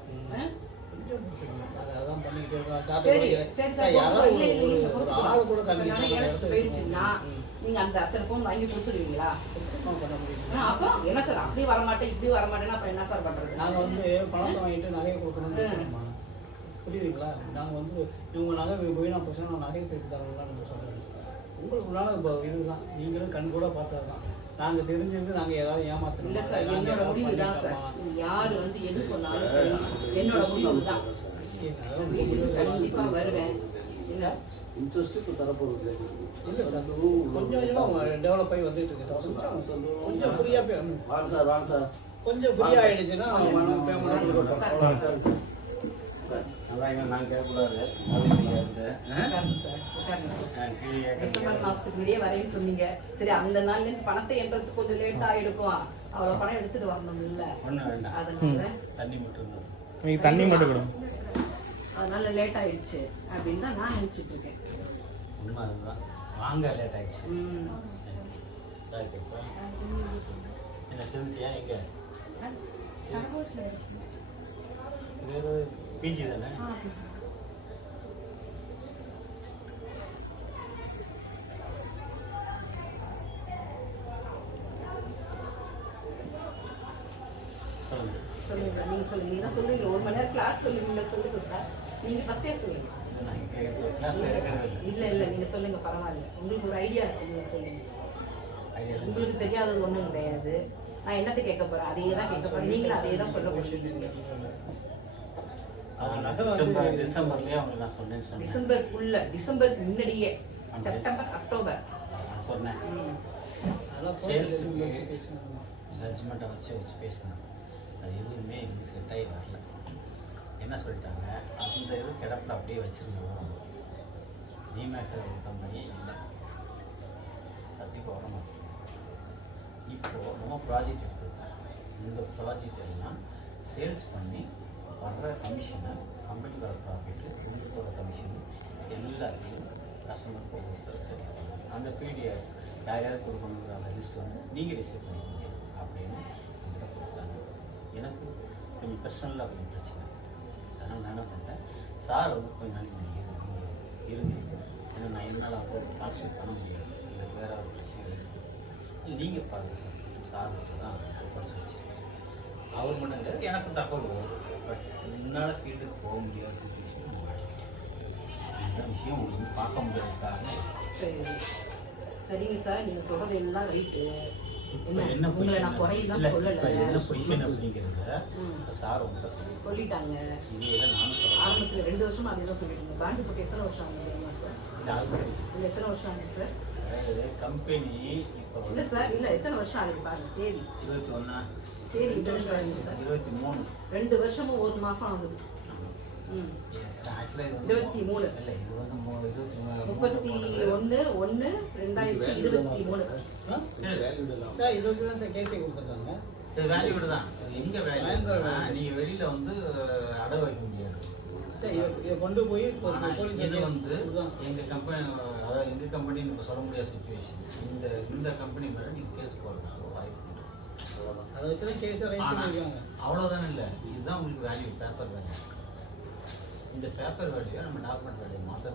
அதான் பண்ணிக்கிட்டே இருக்கோம். சரி சரி சார், போயிடுச்சுன்னா நீங்க அந்த அத்தனை பவுன் வாங்கி கொடுத்துருவீங்களா? அப்போ என்ன சார் அப்படி வரமாட்டேன் இப்படி வரமாட்டேன்னா அப்புறம் என்ன சார் பண்றது? நாங்க வந்து பணத்தை வாங்கிட்டு நகையை கொடுக்கணும்னு புரியுதுங்களா? நாங்க வந்து இவங்க நகை வீணா போச்சுன்னா நான் நகையை திருப்பி தரணும்லாம் நம்ம சொல்றேன். உங்களுக்கு உண்டான இதுதான், நீங்களும் கண் கூட பார்த்தது தான். நாங்கள் தெரிஞ்சிருந்து நாங்கள் ஏதாவது இல்ல ஏமாத்தணும் சார், என்னோட முடிவு தான் சார். யாரு வந்து எது சொன்னாலும் சரி, என்னோட முடிவு தான். கண்டிப்பா வருவேன். இல்ல இன்ட்ரெஸ்ட் இப்போ தரப்போகுது. இல்லை சார், கொஞ்சம் கொஞ்சமாக டெவலப் ஆகி வந்துட்டு இருக்கு சார். கொஞ்சம் ஃப்ரீயாக வாங்க சார், வாங்க சார். கொஞ்சம் ஃப்ரீ ஆயிடுச்சுன்னா பேமெண்ட் கொடுப்போம். நல்லா இங்கே நான் கேட்கக்கூடாது. உட்காருங்க சார், உட்காருங்க. டிசம்பர் மாசத்துக்கு முன்னாடியே வரேன்னு சொன்னீங்க. சரி, அந்த நாள்ல இருந்து பணத்தை என்றதுக்கு கொஞ்சம் லேட் ஆயிடுக்கும். அவ்வளவு பணம் எடுத்துட்டு வரணும் இல்ல, ஒன்றும் வேண்டாம், அதனால தண்ணி மட்டும் நீங்க தண்ணி மட்டும் கொடுங்க. அதனால லேட் ஆயிடுச்சு அப்படின்னு தான் நான் நினைச்சிட்டு இருக்கேன். உண்மை அதுதான். வாங்க லேட் ஆயிடுச்சு. ம். என்ன செஞ்சியா எங்க சரகோஸ்ல இது பிஜி தானே? சொல்லுங்க. சொல்லுங்க சார், நீங்க சொல்லுங்க. நீங்க தான் சொல்லுங்க. 1 மணி நேரம் கிளாஸ் சொல்லுவீங்க, சொல்லுங்க சார். நீங்க ஃபர்ஸ்டே சொல்லுங்க. நான் இங்கே கிளாஸில் எடுக்கிறது இல்லை. இல்ல இல்ல, நீங்க சொல்லுங்க, பரவாயில்ல. உங்களுக்கு ஒரு ஐடியா இருக்கு, சொல்லுங்க. ஐடியா இல்லை. உங்களுக்கு தெரியாதது ஒண்ணும் கிடையாது. நான் என்னத்தை கேட்க போறேன், அதையே தான் கேட்க போறேன். நீங்களும் அதையே தான் சொல்ல போறீங்க. டிசம்பர்லேயே அவங்க நான் சொன்னேன்னு சொன்னேன். டிசம்பருக்குள்ள, டிசம்பருக்கு முன்னாடியே, செப்டம்பர் அக்டோபர். நான் சொன்னேன். ம். சேல்ஸுக்கு ஜட்ஜ்மெண்ட்டை வச்சு பேசினேன். அது எதுவுமே எங்களுக்கு செட் ஆகி வரல. என்ன சொல்லிட்டாங்க, அந்த இது கிடப்பில் அப்படியே வச்சுருந்தோம். ரீமேக்சர் கம்பெனியே இல்லை, அதுக்கு வர மாட்டேன். இப்போது நம்ம ப்ராஜெக்ட் எடுத்துருக்கோம். இந்த ப்ராஜெக்ட் எல்லாம் சேல்ஸ் பண்ணி வர்ற கமிஷனை, கம்பெனிக்கு வர ப்ராஃபிட்டு, உங்களுக்கு வர கமிஷனு எல்லாத்தையும் கஸ்டமருக்கு ஒவ்வொருத்தர் செட் பண்ணுவாங்க. அந்த பீடியை யார் யார் கொடுக்கணுங்கிற அந்த லிஸ்ட் வந்து நீங்கள் டிசைட் பண்ணிக்கோங்க அப்படின்னு என்கிட்ட கொடுத்தாங்க. எனக்கு கொஞ்சம் பர்சனலாக கொஞ்சம் பிரச்சனை. அதனால் நான் என்ன பண்ணிட்டேன், சார் வந்து கொஞ்சம் நாளைக்கு நீங்கள் இருங்க, ஏன்னா நான் என்னால் வந்து கான்சன்ட்ரேட் பண்ண முடியாது, எனக்கு வேறு ஒரு பிரச்சனை இருக்குது, நீங்கள் பாருங்கள் சார். சார் மட்டும் தான் படிச்சு வச்சுருக்கேன். அவர் மட்டும் கிடையாது, எனக்கும் தகவல் வரும். பட் முன்னால் ஃபீல்டுக்கு போக முடியாத சுச்சுவேஷன் இந்த விஷயம் உங்களுக்கு பார்க்க முடியாத காரணம். சரி, சரிங்க சார், நீங்க சொல்றது எல்லாம் ரைட்டு. என்ன உங்களை நான் குறையெல்லாம் சொல்லல. என்ன பொசிஷன் அப்படிங்கிறத சார் உங்கள்கிட்ட சொல்லிட்டாங்க. இது நானும் சொல்கிறேன். ஆரம்பத்தில் 2 வருஷமா அதே தான் சொல்லிட்டு பேண்ட் போட்டு எத்தனை வருஷம் ஆகுது தெரியுமா சார்? இல்லை, எத்தனை வருஷம் ஆகுது சார்? அதாவது கம்பெனி இப்போ இல்லை சார், இல்லை, எத்தனை வருஷம் ஆகுது பாருங்க. தேதி 21 தேதி எத்தனை வருஷம் ஆகுது சார்? 23 2 வருஷமும் 1 மாசம் ஆகுது. ம், ஆக்சுவலாக இது 23 இல்லை, இது வந்து 31/1/2023. சார் இது வச்சு தான் சார் கேஸே கொடுத்துருக்காங்க. வேல்யூடு தான். எங்க வேல்யூ நீங்கள் வெளியில் வந்து அடை வைக்க முடியாது. சார் இதை கொண்டு போய் போலீஸ் இது வந்து எங்கள் கம்பெனி, அதாவது எங்கள் கம்பெனின்னு இப்போ சொல்ல முடியாத சுச்சுவேஷன். இந்த கம்பெனி மேலே நீங்கள் கேஸ் போடுறது வாய்ப்பு உண்டு. அதை வச்சு தான் கேஸை ரைஸ் பண்ணியிருக்காங்க. அவ்வளோதானே இல்லை, இதுதான் உங்களுக்கு வேல்யூ, பேப்பர் வேல்யூ. இந்த பேப்பர் வேல்யூவை நம்ம டாக்குமெண்ட் வேல்யூ மாற்ற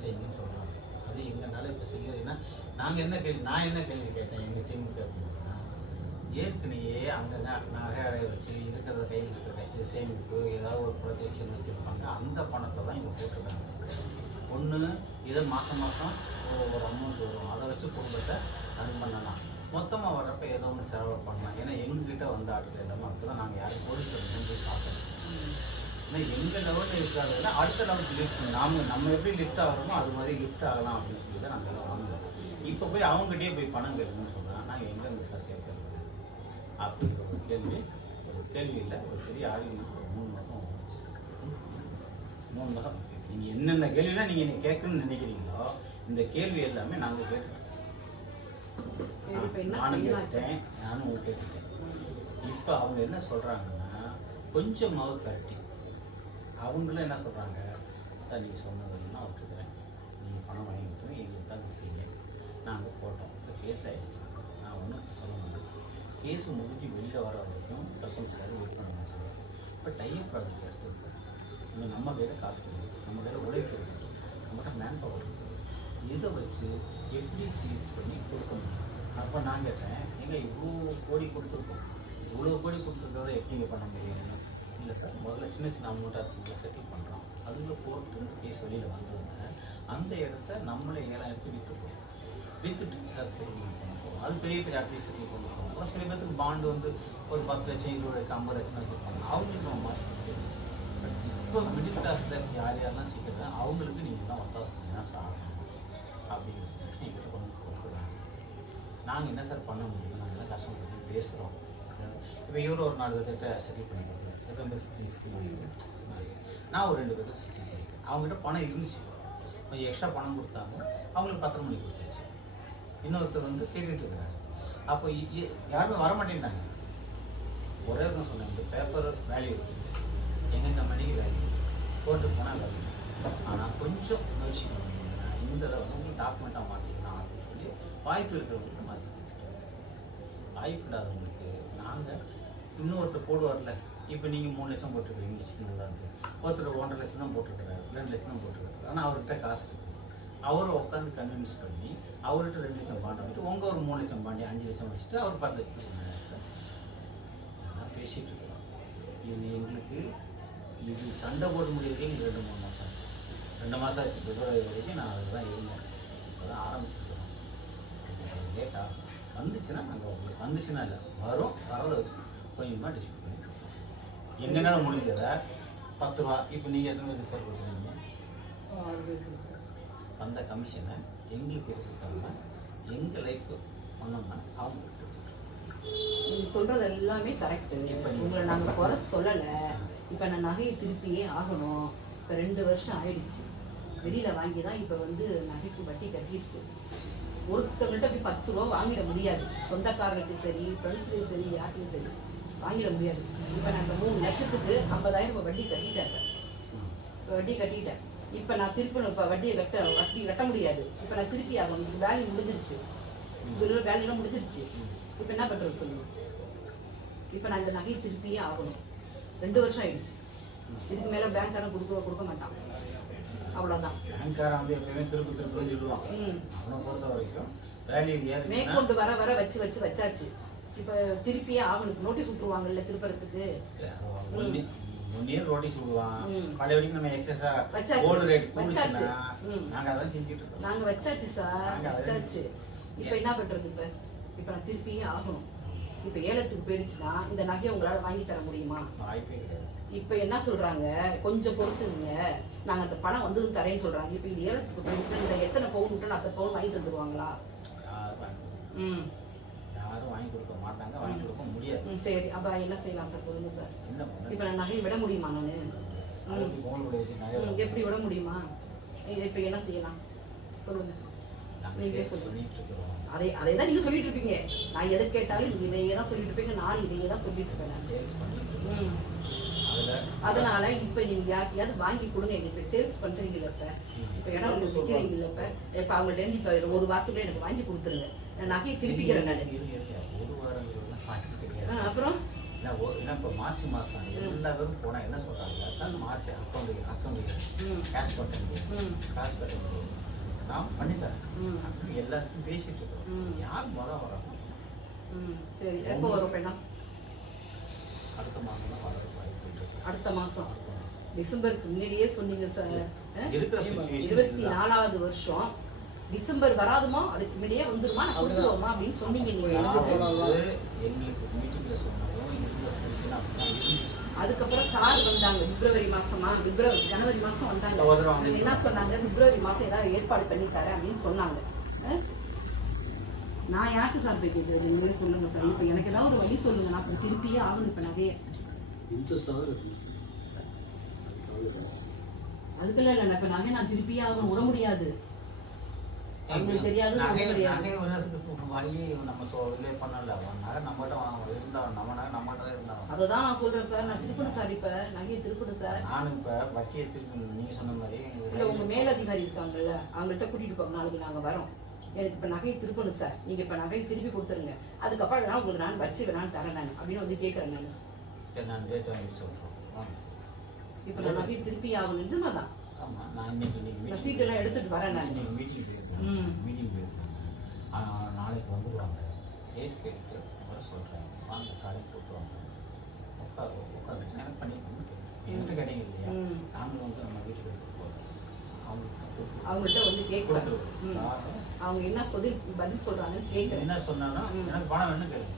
செய்யுங்கன்னு சொல்கிறாங்க. அது எங்களால் இப்போ செய்யலைன்னா நாங்கள் என்ன கேள்வி, நான் என்ன கேள்வி கேட்டேன் எங்கள் டீமுக்கு அப்படின்னா, ஏற்கனவே அங்கே நகை வச்சு இருக்கிறத கையில் இருக்கிற வச்சு சேமிப்பு ஏதாவது ஒரு ப்ரொஜெக்ஷன் வச்சுருப்பாங்க. அந்த பணத்தை தான் இங்கே போட்டிருக்காங்க. ஒன்று இதை மாதம் மாதம் ஒரு அமௌண்ட் வரும், அதை வச்சு குடும்பத்தை ரன் பண்ணலாம். மொத்தமாக வர்றப்ப ஏதோ ஒன்று செலவு பண்ணலாம். ஏன்னா எங்ககிட்ட வந்த ஆட்கள் எல்லாமே அப்போ தான் நாங்கள் யாரும் போலீஸ் போய் பார்க்கணும். ஏன்னா எங்கள் லெவலில் இருக்காதுன்னா அடுத்த லெவலுக்கு லிஃப்ட் நம்ம எப்படி லிஃப்ட் ஆகிறோமோ அது மாதிரி லிஃப்ட் ஆகலாம் அப்படின்னு சொல்லி தான் நாங்கள் எல்லாம் வாங்குவோம். இப்போ போய் அவங்ககிட்டயே போய் பணம் கேட்கணும்னு சொன்னால் நாங்கள் எங்கே இருந்து சார் கேட்கறது அப்படிங்கிற ஒரு கேள்வி இல்லை, ஒரு பெரிய ஆர்கியூமெண்ட். ஒரு 3 மாதம் வந்துச்சு. 3 மாதம் நீங்கள் என்னென்ன கேள்விலாம் நீங்கள் கேட்கணும்னு நினைக்கிறீங்களோ இந்த கேள்வி எல்லாமே நாங்கள் கேட்டுருக்கோம். நானும் கேட்டேன், நானும் கேட்டுட்டேன். இப்போ அவங்க என்ன சொல்கிறாங்கன்னா, கொஞ்சமாவது கட்டி அவங்களும் என்ன சொல்கிறாங்க, சார் நீங்கள் சொன்னதுன்னா ஒத்துக்கிறேன், நீங்கள் பணம் வாங்கி கொடுத்துருங்க, எங்களுக்கு தான் கொடுத்தீங்க, நாங்கள் போட்டோம், இப்போ கேஸ் ஆகிடுச்சு, நான் ஒன்றும் சொல்ல மாட்டேன். கேஸு முடிஞ்சு வெளியில் வர வரைக்கும் பிரசன்ஸ் சார் வெயிட் பண்ண சொல்லுவேன். இப்போ டைப் ப்ராஜெக்ட் எடுத்துருக்கு, இங்கே நம்ம கையில் காசு கிடையாது, நம்ம கையில் உழைப்பு இருக்குது, நம்மகிட்ட மேன் பவர் இருக்குது, இதை வச்சு எப்படி சீஸ் பண்ணி கொடுக்க முடியும்? அப்போ நான் கேட்டேன், எங்கே இவ்வளோ கோடி கொடுத்துருக்கோம், இவ்வளோ கோடி கொடுத்துருக்கறத எப்படிங்க பண்ண முடியும்? இல்லை சார், முதல்ல சின்ன சின்ன அமௌண்ட்டாக செட்டில் பண்ணுறோம், அதுக்குள்ளே கோர்ட்டு கேஸ் வெளியில் வந்ததுங்க, அந்த இடத்த நம்மளே 7,000 விற்றுருக்கோம். வித்துட்டு சார் செட்டில்மெண்ட் பண்ண போகிறோம். அது பெரிய பெரிய ஆர்டிஸ்ட்டுக்கு கொண்டு போகிறோம். அப்புறம் சில பேருக்கு பாண்டு வந்து ஒரு 10 லட்சம் 20 லட்சம் 50 லட்சம் வச்சுருப்பாங்க. அவங்களுக்கு நம்ம மாற்றி இப்போ மிடில் கிளாஸில் யார் யாரெல்லாம் சீக்கிரம் அவங்களுக்கு நீங்கள் தான் ஒத்தாசம் தான் சார் அப்படிங்கிற சுச்சுவேஷன் எங்கிட்ட கொண்டு கொடுக்குறாங்க. நாங்கள் என்ன சார் பண்ண முடியும்? நாங்கள் எல்லாம் கஷ்டப்பட்டு பேசுகிறோம். இப்போ இவர் ஒரு 4 பேர்கிட்ட செட்டில் பண்ணி கொடுக்குறேன். எத்தனை பேர் செட்டில் பண்ணி நான் ஒரு 2 பேர்த்த செட்டில் பண்ணிட்டேன். அவங்ககிட்ட பணம் இருந்துச்சு, கொஞ்சம் எக்ஸ்ட்ரா பணம் கொடுத்தாங்க. அவங்களுக்கு 10 மணி கொடுத்தாச்சு. இன்னொருத்தர் வந்து கேட்டுட்டு இருக்கிறாரு. அப்போ யாருமே வரமாட்டேன்ட்டாங்க. ஒரே தான் சொன்னேன், இந்த பேப்பர் வேல்யூ இருக்குது, எங்கெந்த மணிக்கு வேல்யூ கோர்ட்டு போனால் வேல்யூ. ஆனால் கொஞ்சம் முயற்சி பண்ணிங்கன்னா இந்த தடவை வந்து உங்களுக்கு டாக்குமெண்ட்டாக மாற்றிக்கலாம் அப்படின்னு சொல்லி வாய்ப்பு இருக்கிறவங்களுக்கு மாற்றி கொடுத்துட்டோம். வாய்ப்பு இல்லாதவங்களுக்கு நாங்கள் இன்னொருத்தர் போடுவார்ல, இப்போ நீங்கள் 3 லட்சம் போட்டிருக்கீங்க வச்சுக்கோங்களா, ஒருத்தர் 1.5 லட்சம் தான் போட்டிருக்கிறாரு, 2 லட்சம் தான் போட்டிருக்காரு. ஆனால் அவர்கிட்ட காசு இருக்குது. அவரை உட்காந்து கன்வின்ஸ் பண்ணி அவர்கிட்ட 2 லட்சம் பாண்டை வச்சு உங்கள் ஒரு 3 லட்சம் பாண்டி 5 லட்சம் வச்சுட்டு அவர் 10 லட்சம் பேசிகிட்டு இருக்கிறோம். இது எங்களுக்கு இது சண்டை போட முடியறதே எங்களுக்கு 2-3 மாதம் ஆச்சு. 2 மாதம் ஆச்சு. பிப்ரவரி வரைக்கும் நான் அதில் தான் இருந்தேன். இப்போ தான் ஆரம்பிச்சுருக்கோம். லேட்டாக வந்துச்சுன்னா நாங்கள் உங்களுக்கு வந்துச்சுன்னா இல்லை வரும், வரதை வச்சு கொஞ்சமாக டிஸ்கஸ் பண்ணிட்டு இருக்கோம். எங்கனால முடிஞ்சதை 10 ரூபா. இப்போ நீங்கள் எத்தனை பேர் சார் கொடுக்குறீங்க? அந்த கமிஷனை எங்களுக்கு எடுத்துக்காம எங்கள் லைஃப் பண்ணோம்னா அவங்க நீங்கள் சொல்கிறது எல்லாமே கரெக்டு. உங்களை நாங்கள் குறை சொல்லலை. இப்போ நான் நகையை திருப்பியே ஆகணும். இப்போ 2 வருஷம் ஆயிடுச்சு. வெளியில் வாங்கி தான் இப்போ வந்து நகைக்கு வட்டி கட்டியிருக்கு. ஒருத்தவங்கள்ட்ட போய் 10 ரூபா வாங்கிட முடியாது. சொந்தக்காரர்கிட்டையும் சரி, ஃப்ரெண்ட்ஸ்லையும் சரி, யார்கிட்டையும் சரி வாங்கிட முடியாது. இப்போ நான் இந்த 3 லட்சத்துக்கு 50,000 வட்டி கட்டிட்டேன் சார். இப்போ வட்டி கட்டிட்டேன். இப்போ நான் திருப்பணும். இப்போ வட்டி கட்ட முடியாது. இப்போ நான் திருப்பி ஆகணும். வேல்யூ முடிஞ்சிருச்சு. இதில் வேலையெல்லாம் முடிஞ்சிருச்சு. இப்போ என்ன பண்ணுறது சொல்லுங்க? இப்போ நான் இந்த நகையை திருப்பியே ஆகணும். 2 வருஷம் ஆயிடுச்சு. இதுக்கு மேலே பேங்க்காரன் கொடுக்க மாட்டான். அவ்வளோதான். பேங்க்காரன் வந்து எப்பயுமே திருப்பி சொல்லுவான். அவனை பொறுத்த வரைக்கும் வேல்யூ மேற்கொண்டு வர வச்சாச்சு. இப்போ திருப்பியே ஆகணும். நோட்டீஸ் விட்டுருவாங்கல்ல திருப்பறதுக்கு. நோட்டீஸ் விடுவான். பழைய வரைக்கும் நம்ம எக்ஸஸா கோல்டு ரேட் வச்சாச்சு. நாங்கள் அதான் செஞ்சுட்டு இருக்கோம். நாங்கள் வச்சாச்சு சார், வச்சாச்சு. இப்போ என்ன பண்ணுறது? இப்போ நான் திருப்பியே ஆகணும். இப்போ ஏலத்துக்கு போயிடுச்சுன்னா இந்த நகையை உங்களால் வாங்கி தர முடியுமா? வாய்ப்பே கிடையாது. இப்போ என்ன சொல்கிறாங்க, கொஞ்சம் பொறுத்துங்க, நாங்கள் அந்த பணம் வந்ததும் தரேன்னு சொல்கிறாங்க. இப்போ இது ஏலத்துக்கு போயிடுச்சுன்னா இந்த எத்தனை பவுன் விட்டு அத்தனை பவுன் வாங்கி தந்துடுவாங்களா? யாரும் வாங்கி கொடுக்க மாட்டாங்க, வாங்கி கொடுக்க முடியாது. சரி, அப்போ என்ன செய்யலாம் சார்? சொல்லுங்க சார். என்ன பண்ண? இப்போ நான் நகையை விட முடியுமா? நான் எப்படி விட முடியுமா? இப்போ என்ன செய்யலாம் சொல்லுங்க. நீங்களே சொல்லுங்க. அதை தான் நீங்க சொல்லிட்டு இருப்பீங்க. நான் எதை கேட்டாலும் நீங்க இதையே தான் சொல்லிட்டு இருப்பீங்க. நான் இதையே தான் சொல்லிட்டு இருப்பேன். அதனால இப்ப நீங்க யாருக்கையாவது வாங்கி கொடுங்க. எங்களுக்கு சேல்ஸ் பண்றீங்கல்ல, இப்ப இடம் உங்களுக்கு விற்கிறீங்கல்ல, இப்ப அவங்கள்ட்ட இருந்து இப்ப ஒரு வாரத்துக்குள்ள எனக்கு வாங்கி கொடுத்துருங்க. நான் நகையை திருப்பிக்கிறேன். நான் அப்புறம் இப்போ மார்ச் மாதம் எல்லா பேரும் போனால் என்ன சொல்கிறாங்க சார், மார்ச் அக்கௌண்ட் கேஷ் கட்ட முடியும், காசு கட்ட முடியும், நான் பண்ணித்தரேன் அப்படின்னு எல்லாருக்கும் பேசிட்டு இருக்கோம். யார் வராங்க? சரி, எப்போ வரும் பெண்ணா? அடுத்த மாதம் தான் வர வாய்ப்பு இருக்கு. அடுத்த மாதம் டிசம்பருக்கு முன்னாடியே சொன்னீங்க சார். இருக்கிற 24வது வருஷம் டிசம்பர் வராதுமா, அதுக்கு முன்னாடியே வந்துருமா, நான் கொடுத்துருவோமா அப்படின்னு சொன்னீங்க நீங்க. எங்களுக்கு மீட்டிங்ல சொன்னாலும் அதுக்கப்புறம் சார் வந்தாங்க பிப்ரவரி மாசமா, ஜனவரி மாசம் வந்தாங்க. என்ன சொன்னாங்க, பிப்ரவரி மாசம் ஏதாவது ஏற்பாடு பண்ணி தரேன் அப்படின்னு சொன்னாங்க. நான் யாருக்கு சார் போய் கேட்குறது? நீங்களே சொல்லுங்க சார். இப்போ எனக்கு ஏதாவது ஒரு வழி சொல்லுங்க. நான் இப்போ திருப்பியே ஆகணும். இப்போ நகைய அதுக்கெல்லாம் இல்லை. இப்போ நகை நான் திருப்பியே ஆகணும், விட முடியாது. அவங்களுக்கு தெரியாது. அதான் நான் சொல்றேன் சார். நான் திருப்பணும் சார். இப்ப நகையை திருப்பணும் சார். நானும் இப்ப வட்டியை திருப்பணும். நீங்க சொன்ன மாதிரி இல்ல, உங்க மேலதிகாரி இருக்காங்கல்ல, அவங்கள்ட்ட கூட்டிட்டு போங்க. நாளைக்கு நாங்க வரோம். எனக்கு இப்ப நகையை திருப்பணும் சார். நீங்க இப்ப நகையை திருப்பி கொடுத்துருங்க. அதுக்கப்புறம் வேணா உங்களுக்கு நான் வச்சு வேணாலும் தரேன் நான் அப்படின்னு வந்து கேட்கறேன் நான். சரி, நான் டேட் வாங்கி சொல்றேன். இப்ப நான் நகையை திருப்பி ஆகும். நிஜமாதான். ஆமா, நான் இன்னைக்கு ரசீட் எல்லாம் எடுத்துட்டு வரேன் நான். மீட்டிங் போயிருக்கேன். நாளைக்கு வந்துடுவாங்க. டேட் கேட்டு வர சொல்றேன். வாங்க சாரி போட்டுருவாங்க. உட்காந்து எனக்கு பண்ணி என்கிட்ட கிடையாது இல்லையா? நாங்களும் வந்து நம்ம வீட்டுக்கு எடுத்துட்டு போகிறோம். அவங்கள்ட்ட வந்து கேட்குறேன். அவங்க என்ன சொல்லி பதில் சொல்றாங்கன்னு கேட்குறேன். என்ன சொன்னாலும் எனக்கு பணம் வேணும் கேட்கு.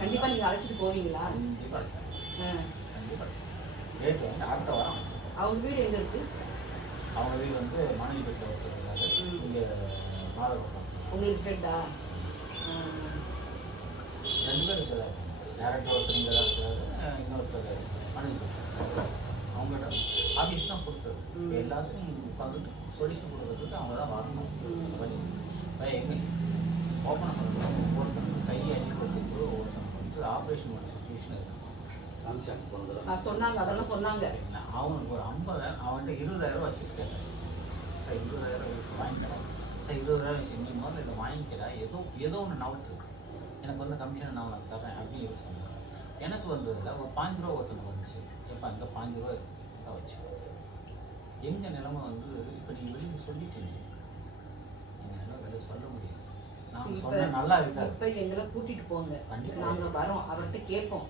கண்டிப்பா நீங்க அழைச்சிட்டு போவீங்களா? கண்டிப்பா கேட்குறேன். அடுத்த வாரம். அவங்க வீடு எங்க இருக்கு? அவங்க வீடு வந்து மனைவி வீட்டில் ஒருத்தர் இங்கே மாதவரம். உங்களுக்கு ஃப்ரெண்டா? 2 பேர் இருக்கிறாரு. டேரக்டர் ஒருத்தர் இங்கே தான் இருக்கிறாரு, இன்னொருத்தர் மனைவி வீட்டில். அவங்கள்ட்ட ஆஃபீஸ் தான் கொடுத்தது. எல்லாத்துக்கும் பங்கிட்டு சொல்யூஷன் கொடுக்கறதுக்கு அவங்க தான் வரணும். எங்கே ஓப்பன் பண்ணுறோம். ஒருத்தனுக்கு கையை அடிக்கிறதுக்கு ஒருத்தனுக்கு வந்து ஆப்ரேஷன் பண்ண சுச்சுவேஷன் இருக்குது. சொன்னாங்க, அதெல்லாம் சொன்னாங்க. அவனுக்கு ஒரு 50, அவன்கிட்ட 20,000 வச்சுருக்காங்க. சார் 20,000 வாங்கிக்கலாம். சார் 20,000 வச்சு நீ முதல்ல இதை வாங்கிக்கிறா, ஏதோ ஒன்று நவுத்து எனக்கு வந்து கமிஷன் நான் உனக்கு தரேன் அப்படின்னு யோசிச்சு சொன்னாங்க. எனக்கு வந்ததில் ஒரு 5 ரூபா ஒருத்தனை வந்துச்சு. எப்போ அந்த 5 ரூபா தான் வச்சு எங்கள் நிலைமை வந்து இப்போ நீங்கள் வெளியில் சொல்லிட்டீங்க. எங்கள் நிலைமை வெளியே சொல்ல முடியாது. நான் சொன்னேன் நல்லா இருக்காது. இப்போ எங்களை கூட்டிகிட்டு போங்க, கண்டிப்பாக நாங்கள் வரோம், அவர்கிட்ட கேட்போம்.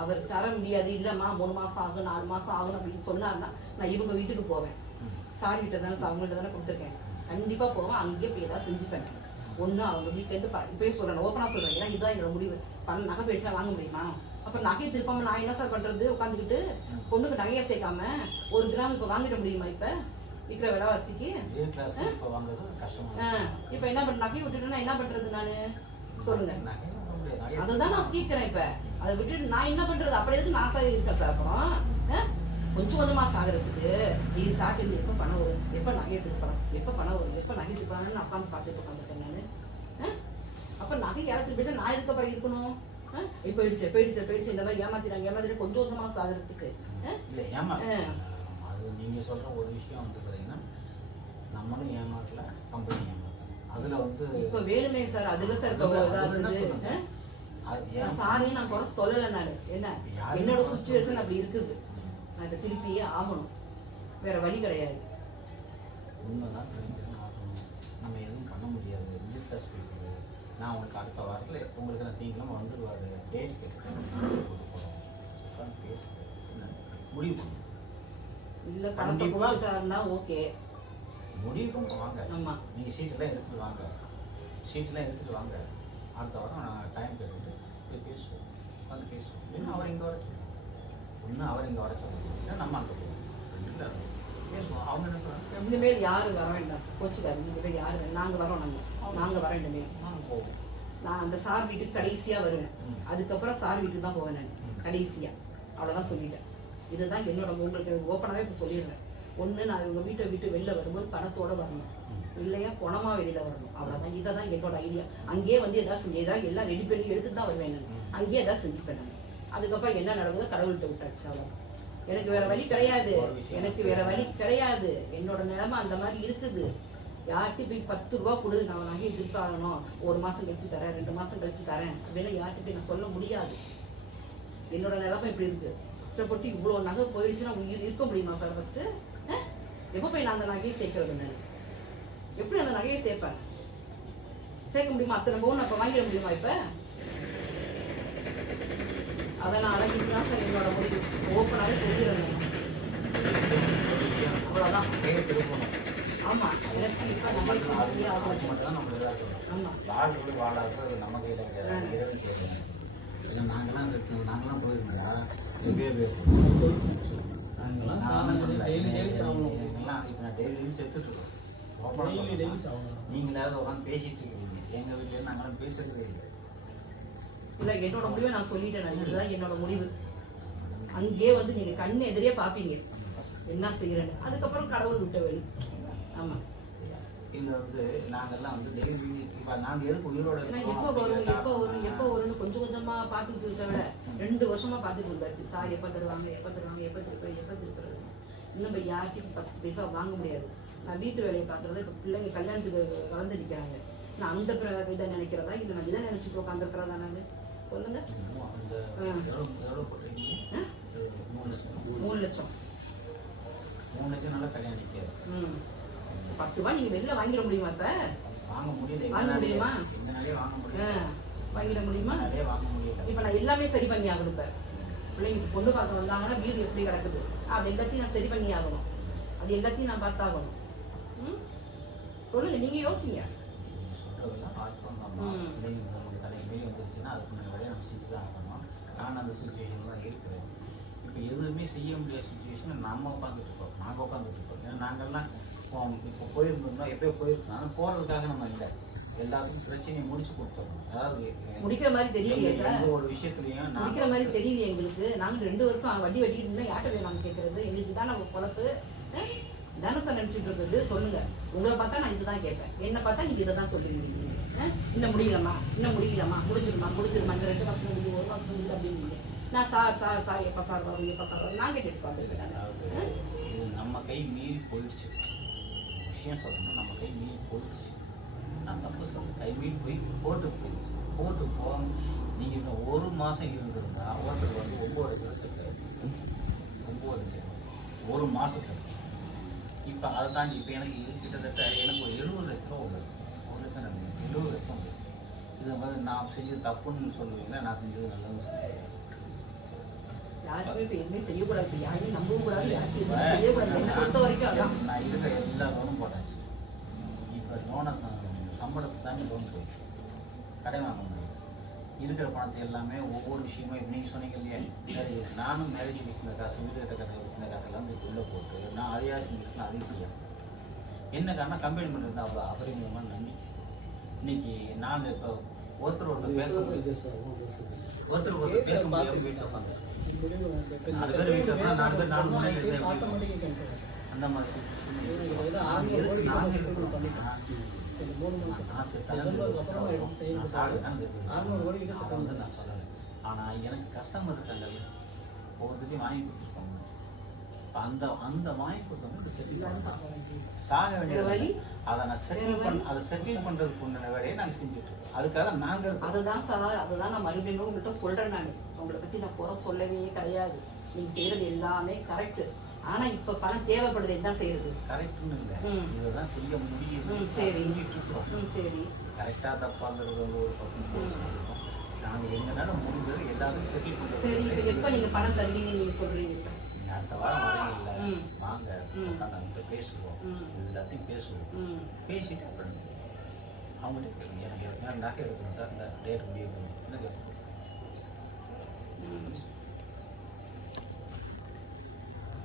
அவர் தர முடியாது, இல்லைம்மா 3 மாதம் ஆகும் 4 மாதம் ஆகும் அப்படின்னு சொன்னார்னா நான் இவங்க வீட்டுக்கு போவேன். சார் வீட்டை தானே அவங்கள்ட்ட தானே கொடுத்துருக்கேன். கண்டிப்பாக போவேன். அங்கேயே போய் ஏதாவது செஞ்சுப்பேன். ஒன்று அவங்க வீட்டிலேருந்து இப்போயே சொல்கிறேன், ஓப்பனாக சொல்கிறேன். ஏன்னா இதுதான் என்னோட முடிவு. நகை போயிடுச்சுனா வாங்க முடியுமா? அப்போ நகையை திருப்பாமல் நான் என்ன சார் பண்ணுறது? உட்காந்துக்கிட்டு பொண்ணுக்கு நகையை சேர்க்காம 1 கிராம் இப்போ வாங்கிட முடியுமா? இப்போ விற்கிற விலைவாசிக்கு இப்போ என்ன பண்ண? நகையை விட்டுட்டுன்னா என்ன பண்ணுறது நான்? சொல்லுங்கள். அதுதான் நான் கேட்குறேன். இப்போ அதை விட்டுட்டு நான் என்ன பண்ணுறது? அப்படி எதுக்கு நான் சார் இருக்கேன் சார்? அப்புறம் கொஞ்சம் கொஞ்சமாக சாகிறதுக்கு இது சாப்பிட்டு எப்போ பணம் வரும், எப்போ நகையை திருப்பலாம், எப்போ பணம் வரும், எப்போ நகை திருப்பலான்னு நான் உட்காந்து பார்த்துட்டு உட்காந்துருக்கேன் நான். அப்போ நகை இழத்துட்டு போயிடுச்சா நான் இதுக்கப்புறம் இருக்கணும்? போயிடுச்சு இந்த மாதிரி ஏமாத்திட்டு கொஞ்சம் கொஞ்சமாக சாகிறதுக்கு. இல்லை அது நீங்கள் சொல்கிற ஒரு விஷயம் வந்து பார்த்தீங்கன்னா நம்மளும் ஏமாற்றல, கம்பெனி ஏமாற்றல. அதில் வந்து இப்போ வேணுமே சார். அதில் சார் இதாகுது. சாரையும் நான் குறை சொல்லலை. நான் என்ன என்னோட சுச்சுவேஷன் அப்படி இருக்குது. நான் இதை திருப்பியே ஆகணும், வேற வழி கிடையாது. உண்மைதான் ஆகணும். நம்ம எதுவும் பண்ண முடியாது. Middle class people. நான் உங்களுக்கு அடுத்த வாரத்தில் உங்களுக்கு நான் திங்கக்கிழமை வந்துடுவார். டேட் கேட்டுக்கிறேன், பேசுகிறேன், முடிவு பண்ணுங்க. இல்லை பணத்தை கொடுத்துட்டாருன்னா ஓகே, முடிவு பண்ண வாங்க. ஆமாம், நீங்கள் சீட்டெல்லாம் எடுத்துகிட்டு வாங்க. அடுத்த வாரம் நான் டைம் கேட்டுட்டு போய் பேசுவோம், வந்து பேசுவோம். இல்லைன்னா அவர் இங்கே வர சொல்லுவோம். அவர் இங்கே வர சொல்லுவோம், இல்லை நம்ம அங்கே போவோம். பேசுவோம். அவங்க என்ன சொல்கிறாங்க? இனிமேல் யாரும் வர வேண்டாம், கோச்சுக்காரு. இனிமேல் யாரும் நாங்கள் வரோம். நாங்கள் வர இனிமேல் நாங்கள் போவோம். நான் அந்த சார் வீட்டுக்கு கடைசியாக வருவேன். அதுக்கப்புறம் சார் வீட்டுக்கு தான் போவேன் நான் கடைசியாக. அவ்வளோதான் சொல்லிட்டேன். இதுதான் என்னோட உங்களுக்கு ஓப்பனாகவே இப்போ சொல்லிடுறேன். ஒன்று நான் இவங்க வீட்டை விட்டு வெளில வரும்போது பணத்தோடு வரணும், இல்லையா குணமாக வெளியில் வரணும். அவ்வளோதான். இதை தான் என்னோட ஐடியா. அங்கேயே வந்து ஏதாவது எல்லாம் ரெடி பண்ணி எடுத்துட்டு தான் வருவேன் நான். அங்கேயே ஏதாவது செஞ்சுப்பேன் நான். அதுக்கப்புறம் என்ன நடக்குதோ கடவுள்கிட்ட விட்டாச்சு. அவ்வளோ. எனக்கு வேற வழி கிடையாது. என்னோட நிலைமை அந்த மாதிரி இருக்குது. யார்கிட்ட போய் 10 ரூபா கொடு, நான் நகையை திருப்பாகணும், 1 மாதம் கழிச்சு தரேன், 2 மாதம் கழிச்சு தரேன் அப்படின்னு யார்கிட்ட போய் நான் சொல்ல முடியாது. என்னோட நிலைமை இப்படி இருக்கு. கஷ்டப்பட்டு இவ்வளோ நகை போயிடுச்சுன்னா உயிர் இருக்க முடியுமா சார்? ஃபஸ்ட்டு எப்போ போய் நான் அந்த நகையை சேர்க்கறது? நான் எப்படி அந்த நகையை சேர்ப்பேன்? சேர்க்க முடியுமா? அத்தனை பவுன் அப்போ வாங்கிட முடியுமா? இப்போ அதனால இதுதான் சார் என்னோட முடிவு. ஓப்பனாகவே சொல்லிடுறேன். அவ்வளோதான். ஆமா, எனக்கு இப்போ நகை நாங்களாம் போயிருந்தா நீங்களாவது உட்காந்து பேசிட்டு இருக்கீங்க. எங்க வீட்டுல நாங்களாம் பேசுறதே இல்லை. இல்லை, என்னோட முடிவை நான் சொல்லிட்டேன். இதுதான் என்னோட முடிவு. அங்கேயே வந்து நீங்க கண்ணு எதிரே பாப்பீங்க என்ன செய்யறேன்னு. அதுக்கப்புறம் கடவுள் விட்ட வழி. ஆமா, இது வந்து நாங்கெல்லாம் வந்து டெய்லி இப்போ நாங்கள் எதுக்கு உயிரோட எப்போ வரும்னு கொஞ்சம் கொஞ்சமா பார்த்துட்டு இருக்க விட 2 வருஷமா பார்த்துட்டு இருந்தாச்சு. சார் எப்போ தருவாங்க, எப்போ திருப்பறது. இன்னும் போய் யார்கிட்டையும் 10 பைசா வாங்க முடியாது. நான் வீட்டு வேலையை பார்க்குறத இப்போ பிள்ளைங்க கல்யாணத்துக்கு கலந்து நிற்கிறாங்க. நான் அந்த இதை நினைக்கிறதா இல்லை நான் இதை நினைச்சிட்டு உட்காந்துருக்கிறதா? நான் சொல்லுங்க. 3 லட்சம் நல்லா கல்யாணம் நிற்காது. 10 ரூபா நீங்க வெளில வாங்கிட முடியுமா? இப்ப வாங்க முடியல. வாங்கிட முடியுமா? இப்ப நான் எல்லாமே சரி பண்ணி ஆகணும். இப்ப பிள்ளைங்க பொண்ணு பார்க்க வந்தாங்கன்னா வீடு எப்படி கிடக்குது அது எல்லாத்தையும் நான் சரி பண்ணி ஆகணும். அது எல்லாத்தையும் நான் பார்த்தாகணும். சொல்லுங்க, நீங்க யோசிங்க. நீங்கள் சொல்கிறதெல்லாம் வாஸ்தவம் தான். உங்களுக்கு தலைமையிலே வந்துருச்சுன்னா அதுக்கு முன்னாடி நம்ம செஞ்சு தான் ஆகணும். நான் அந்த சுச்சுவேஷன் தான் இருக்கிறேன். இப்போ எதுவுமே செய்ய முடியாத சுச்சுவேஷன் நம்ம உட்காந்துட்டு இருக்கோம், நாங்கள் உட்காந்துட்டு இருக்கோம். ஏன்னா நாங்கள்லாம் இப்போ போயிருந்தோம்னா எப்போயோ போயிருக்கோம். ஆனால் போகிறதுக்காக நம்ம இல்லை, எல்லாத்துக்கும் பிரச்சனையை முடிச்சு கொடுத்துடணும். அதாவது முடிக்கிற மாதிரி தெரியலையே சார், எந்த ஒரு விஷயத்துலையும் முடிக்கிற மாதிரி தெரியலையே எங்களுக்கு. நாங்கள் 2 வருஷம் வட்டி வெட்டிட்டு இருந்தால் யார்கிட்ட போய் நாங்கள் கேட்கறது? எங்களுக்கு தான் நம்ம பொழப்பு தானே சார் நினச்சிட்டு இருக்குது. சொல்லுங்க, உங்களை பார்த்தா நான் இதுதான் கேட்பேன், என்னை பார்த்தா நீங்கள் இதை தான் சொல்லிருக்கீங்க. இன்னும் முடியலம்மா, இன்னும் முடியலம்மா, முடிஞ்சிருமா இந்த 2 வருஷம் முடியும், 1 வருஷம் முடியல அப்படின்னு நான் சார் எப்போ சார் வரும், எப்போ சார் வரும் நாங்கள் கேட்டு பார்த்துருக்கேன். இது நம்ம கை மீறி போயிடுச்சு. விஷயம் சொல்லணும், நம்ம கை மீறி போயிடுச்சு. நான் தப்பு சொல்றேன், கை மீறி போய் கோர்ட்டுக்கு போயிடுச்சு. கோர்ட்டுக்கு போக நீங்கள் இன்னும் 1 மாதம் இருந்திருந்தா ஒருத்தர் வந்து 9 லட்சம் செட்டாரு. 9 லட்சம் 1 மாதத்துக்கு. இப்போ அதை தாண்டி இப்போ எனக்கு இது கிட்டத்தட்ட எனக்கு ஒரு 70 லட்ச ரூபா உள்ளது. 1 லட்சம் எனக்கு 70 லட்சம் உள்ளது. இதை வந்து நான் செஞ்சது தப்புன்னு சொல்லுவீங்களா, நான் செஞ்சது நல்லதுன்னு சொல்லுவேன். யாருமே இப்போ எதுவுமே செய்யக்கூடாது, இப்போ யாரையும் நம்பவும் கூடாது, யாருக்கும் எதுவுமே செய்யக்கூடாது. என்னை பொறுத்த வரைக்கும் அதான். நான் இருக்கிற எல்லா லோனும் போட்டாச்சு. இப்போ லோனை சம்பளத்தை தாண்டி லோன் போயிடுச்சு, கடை வாங்க முடியும். இருக்கிற பணத்தை எல்லாமே ஒவ்வொரு விஷயமும் இப்போ நீங்கள் சொன்னீங்க இல்லையா, நானும் மேரேஜ் வச்சுருந்த காசு, வீடு கட்ட கதை வச்சுருந்த காசெல்லாம் வந்து உள்ளே போட்டு நான் அதையா செஞ்சுட்டு நான் அதையும் செய்யணும். என்ன காரணம், கம்பெனி பண்ணுறது அவ்வளோ அபரிமிதமான நம்பி. இன்னைக்கு நான் இப்போ ஒருத்தர் பேச ஒருத்தர் பேச முடியாமல் வீட்டில் உட்காந்து அது பேர் வீட்டில் 4 பேர் 4 மணி அந்த மாதிரி ஆனால் எனக்கு கஸ்டமர் இருக்காங்க ஒவ்வொருத்தையும் வாங்கி கொடுத்துருப்பாங்க. அந்த அந்த வாங்கி கொடுத்தவங்க செட்டில் சாக வேண்டிய வழி அதை நான் செட்டில் பண்ணுறதுக்கு உண்டான வேலையை நாங்கள் செஞ்சுட்டு இருக்கோம். அதுக்காக நாங்கள் அதுதான் சார், அதுதான் நான் மறுபடியும் உங்கள்கிட்ட சொல்கிறேன். நான் உங்களை பற்றி நான் குறை சொல்லவே கிடையாது. நீங்கள் செய்கிறது எல்லாமே கரெக்டு. ஆனால் இப்போ பணம் தேவைப்படுது, என்ன செய்யறது? கரெக்டுன்னு இல்லை, இதுதான் செய்ய முடியுது. சரி சரி, கரெக்டாக தப்பாங்கிறது வந்து ஒரு பக்கம். நாங்கள் எங்களால முடிஞ்சது எல்லாத்தையும் செட்டில் பண்ணுறோம். சரி, இப்போ எப்போ நீங்கள் பணம் தருவீங்க நீங்கள் சொல்கிறீங்க? நீங்கள் அடுத்த வாரம் வரீங்கல்ல, வாங்க நாங்கள் பேசுவோம், எல்லாத்தையும் பேசுவோம். பேசிட்டு அப்புறம் அவங்கள்ட்ட கேட்குங்க, எனக்கு நகை எடுக்கணும் சார், இந்த டேட் முடிவு பண்ணணும், என்ன கேட்கணும்.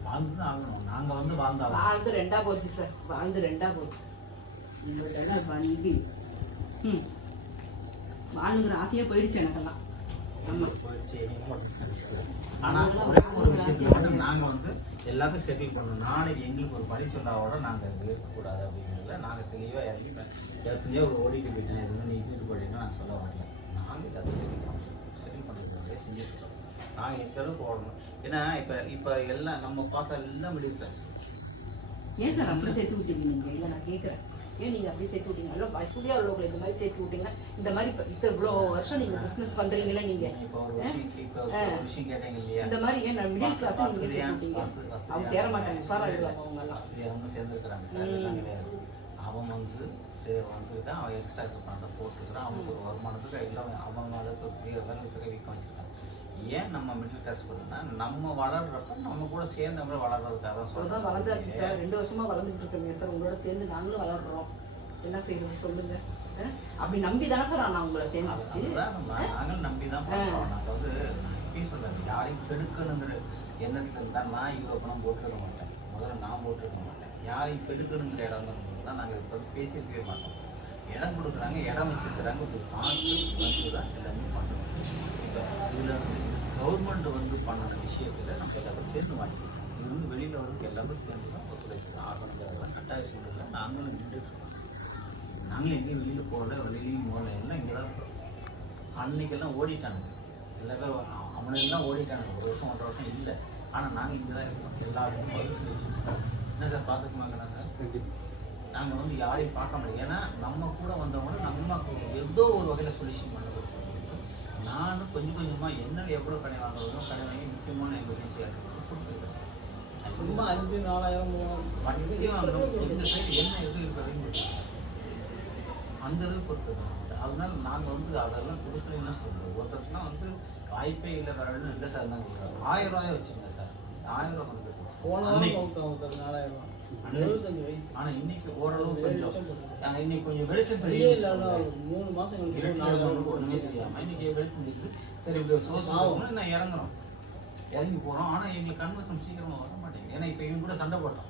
வாழ்ந்துதான் ஆகணும். நாங்கள் வந்து வாழ்ந்து 2ஆ போச்சு சார், வாழ்ந்து 2ஆ போச்சு. உங்கள்கிட்ட நம்பி வாழுங்கிற ஆசையாக போயிடுச்சு எனக்கெல்லாம். ஆனா ஒரே ஒரு விஷயத்துல மட்டும் நாங்க வந்து எல்லாத்தையும் செட்டில் பண்ணணும். நாளைக்கு எங்களுக்கு ஒரு படி சொல்லாவோட நாங்க இருக்கக்கூடாது அப்படிங்கிறதுல நாங்க தெளிவா இறங்கிப்பேன். எத்தனையோ ஒரு ஓடிட்டு போயிட்டேன், எதுவும் நீ இட்டு போயிட்டீங்கன்னா நான் சொல்ல மாட்டேன். நாங்க எல்லாத்தையும் செட்டில் பண்ணுறது செஞ்சுருக்கோம். நாங்கள் எந்த அளவுக்கு ஓடணும். ஏன்னா இப்போ எல்லாம் நம்ம பார்த்தா எல்லாம் மிடில் கிளாஸ். ஏன் சார் அப்படி சேர்த்து விட்டீங்க நீங்கள்? இல்லை நான் கேட்குறேன், ஏன் நீங்கள் அப்படியே சேர்த்து விட்டீங்க? நல்லா வசதியாக உள்ளவங்களை இந்த மாதிரி சேர்த்து விட்டீங்கன்னா இந்த மாதிரி இப்போ இவ்வளோ வருஷம் நீங்கள் பிஸ்னஸ் பண்ணுறீங்களே நீங்கள், இப்போ ஒரு விஷயம் கேட்டீங்க இல்லையா, இந்த மாதிரி ஏன் நான் மிடில் கிளாஸ் நீங்கள் சேர்த்து விட்டீங்க? அவங்க சேர மாட்டாங்க, உஷாராகிடுவாங்க அவங்கெல்லாம். அவங்க சேர்ந்துருக்கிறாங்க. அவன் வந்து வந்துட்டு அவன் எக்ஸ்ட்ரா பணத்தை போட்டுக்கிறான். அவனுக்கு ஒரு வருமானத்துக்கு எல்லாம் அவங்க அளவுக்கு வேலைக்கு விற்க வச்சுருக்கான். ஏன் நம்ம மிடில் கிளாஸ் போகிறோம்னா நம்ம வளர்றப்ப நம்ம கூட சேர்ந்து நம்ம வளர்றதுக்காக தான் சொல்கிறோம். வளர்ந்தாச்சு சார், 2 வருஷமா வளர்ந்துட்டு இருக்கோங்க சார். உங்களோட சேர்ந்து நாங்களும் வளர்றோம். என்ன செய்யறது சொல்லுங்க? அப்படி நம்பி தானே சார் நான் உங்களை சேர்ந்துச்சு. நாங்களும் நம்பி தான் பண்ணுறோம். நாங்கள் வந்து பீப்புள் யாரையும் கெடுக்கணுங்கிற எண்ணத்தில் இருந்தால் நான் இவ்வளோ பணம் போட்டுருக்க மாட்டேன். முதல்ல நான் போட்டுருக்க மாட்டேன். யாரையும் கெடுக்கணுங்கிற இடம் தான் நாங்கள் இப்போ பேசியிருக்கவே மாட்டோம். இடம் கொடுக்குறாங்க, இடம் வச்சுருக்கிறாங்க, ஒரு பார்த்து வந்து தான் எல்லாமே பண்ணுறோம். இப்போ இதில் கவர்மெண்ட் வந்து பண்ண விஷயத்தில் நம்ம எல்லாரும் சேர்ந்து வாங்கிக்கிறோம். இது வந்து வெளியில் வந்து எல்லாரும் சேர்ந்து தான் ஒத்துழைப்பு ஆகணுங்கிறதெல்லாம் கட்டாய சூழ்நிலை நாங்களும் நின்றுட்டுருக்கோம். நாங்களும் எங்கேயும் வெளியில் போகல, வெளியிலையும் போகல, எல்லாம் இங்கே தான் இருக்கிறோம். அன்னைக்கெல்லாம் ஓடிட்டாங்க எல்லாமே, அவனுக்கெல்லாம் ஓடிட்டாங்க. 1 வருஷம் 1.5 வருஷம் இல்லை. ஆனால் நாங்கள் இங்கே தான் இருக்கிறோம். எல்லாருக்கும் பதில் சொல்லிட்டு என்ன சார் பார்த்துக்குமாங்கண்ணா சார்? நாங்கள் வந்து யாரையும் பார்க்க முடியாது. ஏன்னா நம்ம கூட வந்தவங்க நம்ம ஏதோ ஒரு வகையில் சொல்யூஷன் பண்ண கொடுக்கணும். நானும் கொஞ்சம் கொஞ்சமாக என்ன எவ்வளோ கடை வாங்குறதோ கடை வாங்கி முக்கியமான எமர்ஜென்சி கொடுத்துருக்கேன். சும்மா 5, 4,000 வண்டியும் வாங்கணும். எங்கள் சைடு என்ன எதுவும் இருக்கிறதையும் அந்த அளவுக்கு கொடுத்துருக்கோம். அதனால நாங்கள் வந்து அதெல்லாம் கொடுக்கலன்னு சொல்கிறோம். ஒருத்தருக்குலாம் வந்து வாய்ப்பே இல்லை, வேறு இல்லை சார் தான் கொடுக்குறாங்க. 1000 ரூபாயை வச்சுருங்க சார், 1000 ரூபா கொடுத்துருக்கோம். போன 4,000 75 வயசு. ஆனால் இன்னைக்கு ஓரளவு 7 கொஞ்சம் லட்சம் போட்டுருக்காங்க. இன்னைக்கு கொஞ்சம் வெளிச்சம் வெளியே தெரியும். இல்லாத ஒரு 3 மாசம் கழிச்சு ஒரு 4 நமக்கு ஒன்றுமே தெரியாமல் இன்னைக்கு வெளிச்சம் தெரியுது. சரி இப்படி ஒரு சோர்ஸ் நான் இறங்குறோம், இறங்கி போகிறோம். ஆனால் எங்களுக்கு கன்வர்சன் சீக்கிரமாக வர மாட்டேங்குது. ஏன்னா இப்போ இவங்க கூட சண்டை போட்டோம்.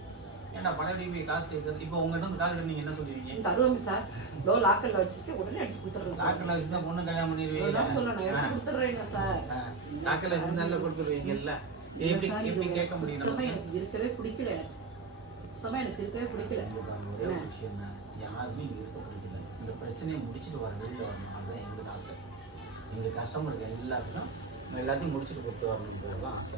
ஏன்னா பழையபடி போய் காசு கேட்குறது. இப்போ உங்கள்கிட்ட வந்து காசு நீங்கள் என்ன சொல்லுவீங்க? தருவோம் சார், லோ லாக்கர்ல வச்சுட்டு உடனே அடிச்சு கொடுத்துட்றேன். லாக்கரில் வச்சுருந்தா பொண்ணு கல்யாணம் பண்ணிடுவீங்க. நான் சொல்லணும், எடுத்து கொடுத்துட்றேங்க சார். லாக்கரில் வச்சுருந்தா நல்லா கொடுத்துருவீங்கல்ல. எப்படி எப்படி கேட்க முடியும்? சுத்தமா எனக்கு இருக்கவே பிடிக்கல. சுத்தமா எனக்கு இருக்கவே பிடிக்கல. ஒரே ஒரு விஷயம் தான், யாருமே இங்கே இருக்க பிடிக்கல. இந்த பிரச்சனையை முடிச்சுட்டு வர வெளியில் வரணும். அதுதான் எங்களுக்கு ஆசை. எங்கள் கஸ்டமருக்கு எல்லாத்துக்கும் எல்லாத்தையும் முடிச்சுட்டு கொடுத்து வரணுன்றது தான் ஆசை.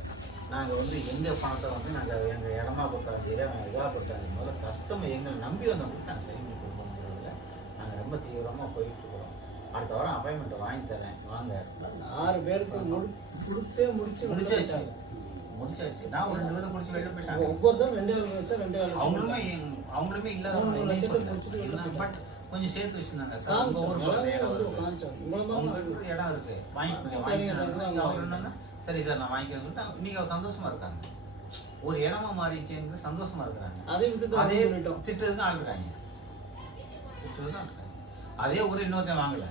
நாங்கள் வந்து எங்கள் பணத்தை வந்து நாங்கள் எங்கள் இடமா கொடுத்தாலும் சரி, அவங்க இதாக கொடுத்தாலும் முதல்ல கஸ்டமர் எங்களை நம்பி வந்தவங்களுக்கு நாங்கள் சரி பண்ணி கொடுக்கணுங்கிறதுல நாங்கள் ரொம்ப தீவிரமாக போயிட்டுருக்குறோம். அடுத்த வாரம் அப்பாயின்மெண்ட்டை வாங்கி தரேன், வாங்க. 6 பேருக்கு முடிச்சாச்சு. முடிச்சாச்சு. நான் ஒரு 2 பேரும் முடிச்சு வெளில போயிட்டாங்க. ஒவ்வொருத்தரும் 2 வேலை வச்சா 2 வேலை அவங்களுமே இல்லாத பட் கொஞ்சம் சேர்த்து வச்சிருந்தாங்க சார். காமிச்சோம். ஒவ்வொரு இடம் இருக்கு, வாங்கிக்கோங்க. அவர் என்னன்னா சரி சார் நான் வாங்கிக்கிறேன் சொல்லிட்டு இன்னைக்கு அவர் சந்தோஷமா இருக்காங்க. ஒரு இடமா மாறிடுச்சு, சந்தோஷமா இருக்கிறாங்க. அதே திட்டுறதுக்கு ஆளுக்காங்க, திட்டுறதுக்கு ஆளுக்காங்க. அதே ஒரு இன்னொருத்தன் வாங்கல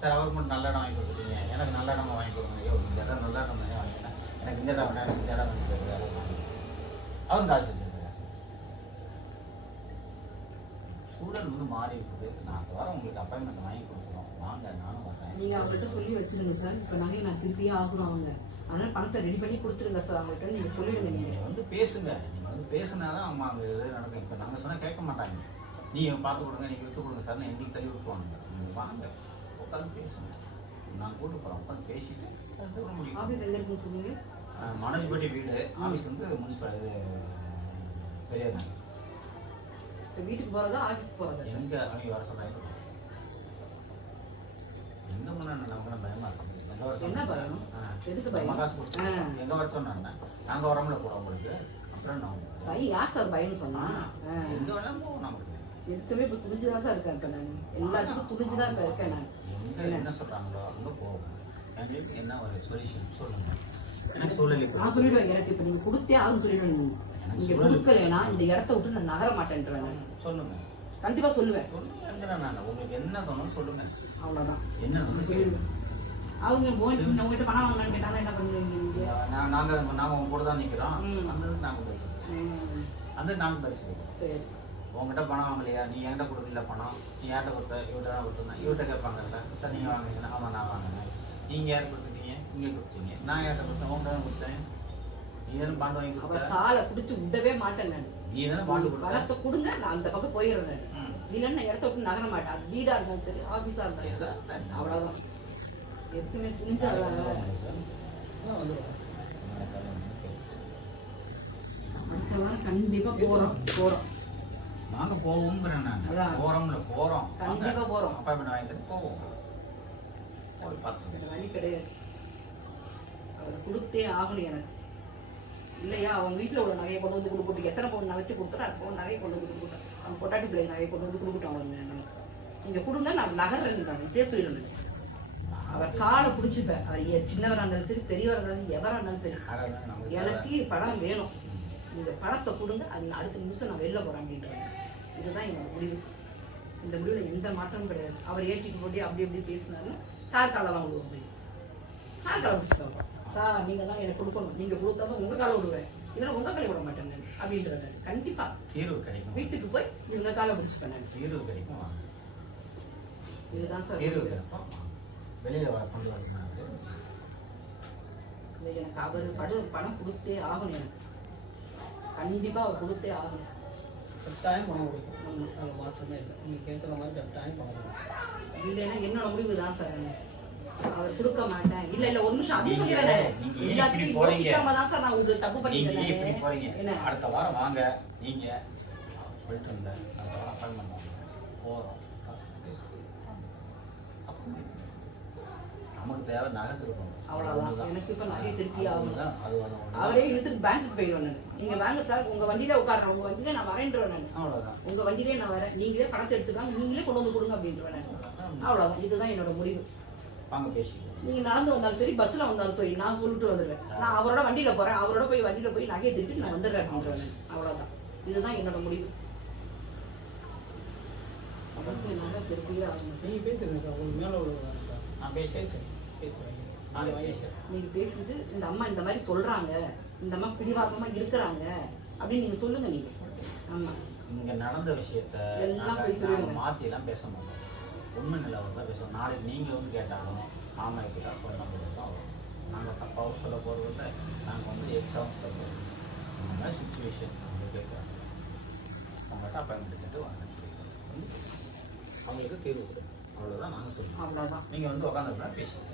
சார், அவருக்கு மட்டும் நல்ல இடம் வாங்கி கொடுத்துட்டீங்க, எனக்கு நல்ல இடமா வாங்கி கொடுங்க. ஐயோ இந்த இடம் நல்ல இடம் தானே வாங்கிட்டேன், எனக்கு இந்த இடம் வேண்டாம், எனக்கு இந்த இடம் வாங்கி அவரும் காசு வச்சிருக்காரு. சூழல் வந்து மாறி இருக்குது. நான் வர உங்களுக்கு அப்பாயின்மெண்ட் வாங்கி கொடுக்குறோம், வாங்க, நானும் வரேன். நீங்க அவங்கள்ட்ட சொல்லி வச்சிருங்க சார். இப்போ நாங்கள் நான் திருப்பியே ஆகணும் அவங்க, அதனால பணத்தை ரெடி பண்ணி கொடுத்துருங்க சார் அவங்கள்ட்ட. நீங்க சொல்லிடுங்க. நீங்கள் வந்து பேசுங்க, நீங்கள் வந்து பேசுனாதான் அவங்க அங்கே இது நடக்கும். இப்போ நாங்கள் சொன்னால் கேட்க மாட்டாங்க. நீங்கள் பார்த்து கொடுங்க, நீங்கள் விற்று கொடுங்க சார், எங்களுக்கு தள்ளி விட்டுருவாங்க. நீங்கள் வாங்க, உட்காந்து பேசுங்க. நான் கூட்டு போகிறேன், உட்காந்து பேசிட்டு முடியும். ஆஃபீஸ் எங்கே இருக்குன்னு சொன்னீங்க? மனோஜ்பட்டி வீடு. ஆஃபீஸ் வந்து முனிசிபல் பெரியார். இப்போ வீட்டுக்கு போகிறதா ஆஃபீஸ் போகிறதா? எங்கே அவங்க வர சொல்கிறாங்க? எங்கே போனால் நமக்கு பயமாக இருக்கும். எங்கே வர என்ன பயம்? எதுக்கு பயம்? காசு கொடுத்து எங்கே வர சொன்னாங்க? நாங்கள் வரமுல போகிறோம் உங்களுக்கு. அப்புறம் நான் பையன் யார் சார் பயன்னு சொன்னா? எங்கே வேணாலும் போவோம். நமக்கு எடுக்கவே இப்போ துணிஞ்சுதான் சார் இருக்கேன். இப்போ நான் எல்லாத்துக்கும் துணிஞ்சுதான் இப்போ இருக்கேன். நான் எங்கே என்ன சொல்கிறாங்களோ அங்கே போவோம். எங்களுக்கு என்ன ஒரு சொல்யூஷன் சொல்லுங்கள். எனக்கு சூழலை நான் சொல்லிடுவேன். எனக்கு இப்போ நீங்கள் கொடுத்தே ஆகுன்னு சொல்லிடுவேன். நீங்க கொடுக்கலைன்னா இந்த இடத்த விட்டு நான் நகர மாட்டேன்றேன். சொல்லுங்க, கண்டிப்பா சொல்லுவேன். நான் உங்களுக்கு என்ன தோணும் சொல்லுங்க, அவ்வளவுதான். என்ன சொல்லிடுவேன். அவங்க உங்ககிட்ட பணம் வாங்கலான்னு கேட்டாலும் என்ன பண்ணுவீங்க? நாங்கள் உங்க கூட தான் நிற்கிறோம். அந்த நாங்கள் பேசுகிறோம், அந்த நாங்கள் பேசுகிறோம். சரி, உங்ககிட்ட பணம் வாங்கலையா, நீ என்கிட்ட கொடுக்கல பணம், நீ யார்கிட்ட கொடுத்த, இவர்கிட்ட தான் கொடுத்துருந்தேன். இவர்கிட்ட கேட்பாங்கல்ல சார் நீங்கள் வாங்கினீங்கன்னா, ஆமாம் நான் வாங்கினேன். நீங்கள் யார் கொடுத்துட்டீங்க? இங்கே கொடுத்தீங்க. நான் யார்கிட்ட கொடுத்தேன்? உங்கள்கிட்ட தான் கொடுத்தேன். நீ தானே பாண்டு வாங்கி கொடுத்த. காலை பிடிச்சி விடவே மாட்டேன் நான். நீ தானே பாண்டு கொடுத்த. பணத்தை கொடுங்க, நான் அந்த பக்கம் போயிடுறேன். இல்லைன்னா இடத்த விட்டு நகர மாட்டேன். அது வீடா இருந்தாலும் சரி, ஆஃபீஸா இருந்தாலும் சரி, அவ்வளோதான். எதுக்குமே துணிஞ்சா அடுத்த வாரம் கண்டிப்பா போறோம். நாங்க போவோம்ங்கிறேன். நான் போறோம் கண்டிப்பா போறோம். அப்பாயின்மெண்ட் வாங்கிட்டு போவோம். வழி கிடையாது, அவர் கொடுத்தே ஆகணும் எனக்கு. இல்லையா அவங்க வீட்டில் உள்ள நகையை கொண்டு வந்து கொடுக்கட்டும். எத்தனை பவுன் நான் வச்சு கொடுத்துறேன், அது பவுன் நகையை கொண்டு வந்து கொடுக்கட்டும். அவங்க பொட்டாட்டி பிள்ளை நகையை கொண்டு வந்து கொடுக்கட்டும். அவங்க நீங்கள் கொடுங்க, நான் நகர்றேன்னு பேசிடுறேன். அவர் காலை பிடிச்சிப்பேன். அவர் சின்னவராக இருந்தாலும் சரி, பெரியவராக இருந்தாலும் சரி, எவராக இருந்தாலும் சரி, எனக்கு பணம் வேணும். இந்த பணத்தை கொடுங்க, அது அடுத்த நிமிஷம் நான் வெளில போகிறேன் அப்படின்றாங்க. இதுதான் என்னோட முடிவு. இந்த முடிவில் எந்த மாற்றமும் கிடையாது. அவர் ஏற்றிக்கு போட்டு அப்படி எப்படி பேசினாலும் சார் காலை தான் விடுவோம். போய் சார் காலை பிடிச்சிட்டு சார் நீங்கள் தான் எனக்கு கொடுக்கணும், நீங்கள் கொடுத்தாலும் உங்கள் காலை விடுவேன், இல்லைன்னா உங்கள் காலை விட மாட்டேன் அப்படின்றது. கண்டிப்பாக தீர்வு கிடைக்கும். வீட்டுக்கு போய் இவங்க காலை பிடிச்சிப்பேன். தீர்வு கிடைக்கும். இதுதான் சார் தீர்வு கிடைக்கும். வெளியில் கொண்டு வரணும். எனக்கு அவர் பணம் கொடுத்தே ஆகணும். எனக்கு கண்டிப்பாக அவர் கொடுத்தே ஆகணும். கட்டாயம் பணம் கொடுக்கணும். அதில் மாற்றமே இல்லை. நீங்கள் கேட்குற மாதிரி கட்டாயம் பணம் கொடுக்கணும். இல்லைன்னா என்னோட முடிவு தான் சார். அவர் கொடுக்க மாட்டேன். இல்ல ஒரு நிமிஷம் அப்படி சொல்லிடுறேன். எல்லாத்தையும் யோசிக்காம தான் சார் நான் உங்களுக்கு தப்பு பண்ணிட்டேன். அடுத்த வாரம் வாங்க, நீங்க போயிட்டு இருந்த அடுத்த வாரம் அப்பாயின்மெண்ட் வாங்க, போகிறோம். நமக்கு தேவை நகர்த்து இருக்கணும். அவ்வளோதான். எனக்கு இப்போ நகை திருப்பி ஆகணும். அது அவரே இழுத்துட்டு பேங்க்குக்கு போயிடுவேன் நான். நீங்க வாங்க சார், உங்க வண்டியில உட்காரேன், உங்க வண்டியில நான் வரேன்றேன் நான். அவ்வளோதான். உங்க வண்டியிலே நான் வரேன், நீங்களே பணத்தை எடுத்துக்காங்க, நீங்களே கொண்டு வந்து கொடுங்க அப்படின்றேன் நான். அவ்வளோதான். இதுதான் என்னோட முடிவு. வாங்க பேசிக்கலாம். நீங்க நடந்து வந்தாலும் சரி பஸ்ல வந்தாலும் சரி நான் சொல்லிட்டு வந்துடுறேன். நான் அவரோட வண்டியில போறேன், அவரோட போய் வண்டியில போய் நகையை திருப்பிட்டு நான் வந்துடுறேன் அப்படின்றேன். அவ்வளவுதான். இதுதான் என்னோட முடிவு. அவருக்கு என்னால திருப்பியே ஆகணும். நீங்கள் பேசுகிறேன் சார், உங்களுக்கு மேலே விழுவாங்க சார். நான் பேசுகிறேன். பேசுகிறேன். நாளைக்கு பேசுகிறேன். நீங்க பேசிட்டு இந்த அம்மா இந்த மாதிரி சொல்றாங்க, இந்த அம்மா பிடிவாதமா இருக்கிறாங்க அப்படின்னு நீங்க சொல்லுங்க. நீங்க ஆமா இங்கே நடந்த விஷயத்த எல்லாம் போய் சொல்லுங்க. நாங்கள் மாற்றிலாம் பேச மாட்டோம். உண்மை நிலவரம் தான் பேசுவோம். நாளைக்கு நீங்கள் வந்து கேட்டாலும் மாமா இப்படிதான் சொன்ன போது தான் வரும். நாங்கள் தப்பாகவும் சொல்ல போகிறதில்ல, நாங்கள் வந்து எக்ஸாம் சொல்ல போகிறோம். இந்த மாதிரி சுச்சுவேஷன் அவங்க கேட்குறாங்க, அவங்கள்ட்ட அப்பாயின்மெண்ட் கேட்டு வாங்க சொல்லி அவங்களுக்கு தீர்வு கொடுங்க. அவ்வளோதான் நாங்கள் சொல்லுவோம். அவ்வளவுதான். நீங்கள் வந்து உட்காந்துருந்தா பேசுங்க.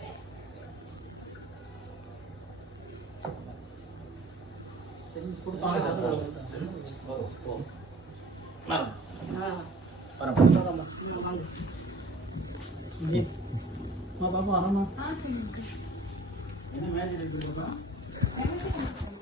சரி வாங்க சார், கொடுப்பாங்க. சரி. ஓ வாங்க. வரேன். வாங்க. जी हाँ पापा आराम ஆ சரிங்க. என்ன மேஜர் இருக்குது? என்ன செய்யணும்?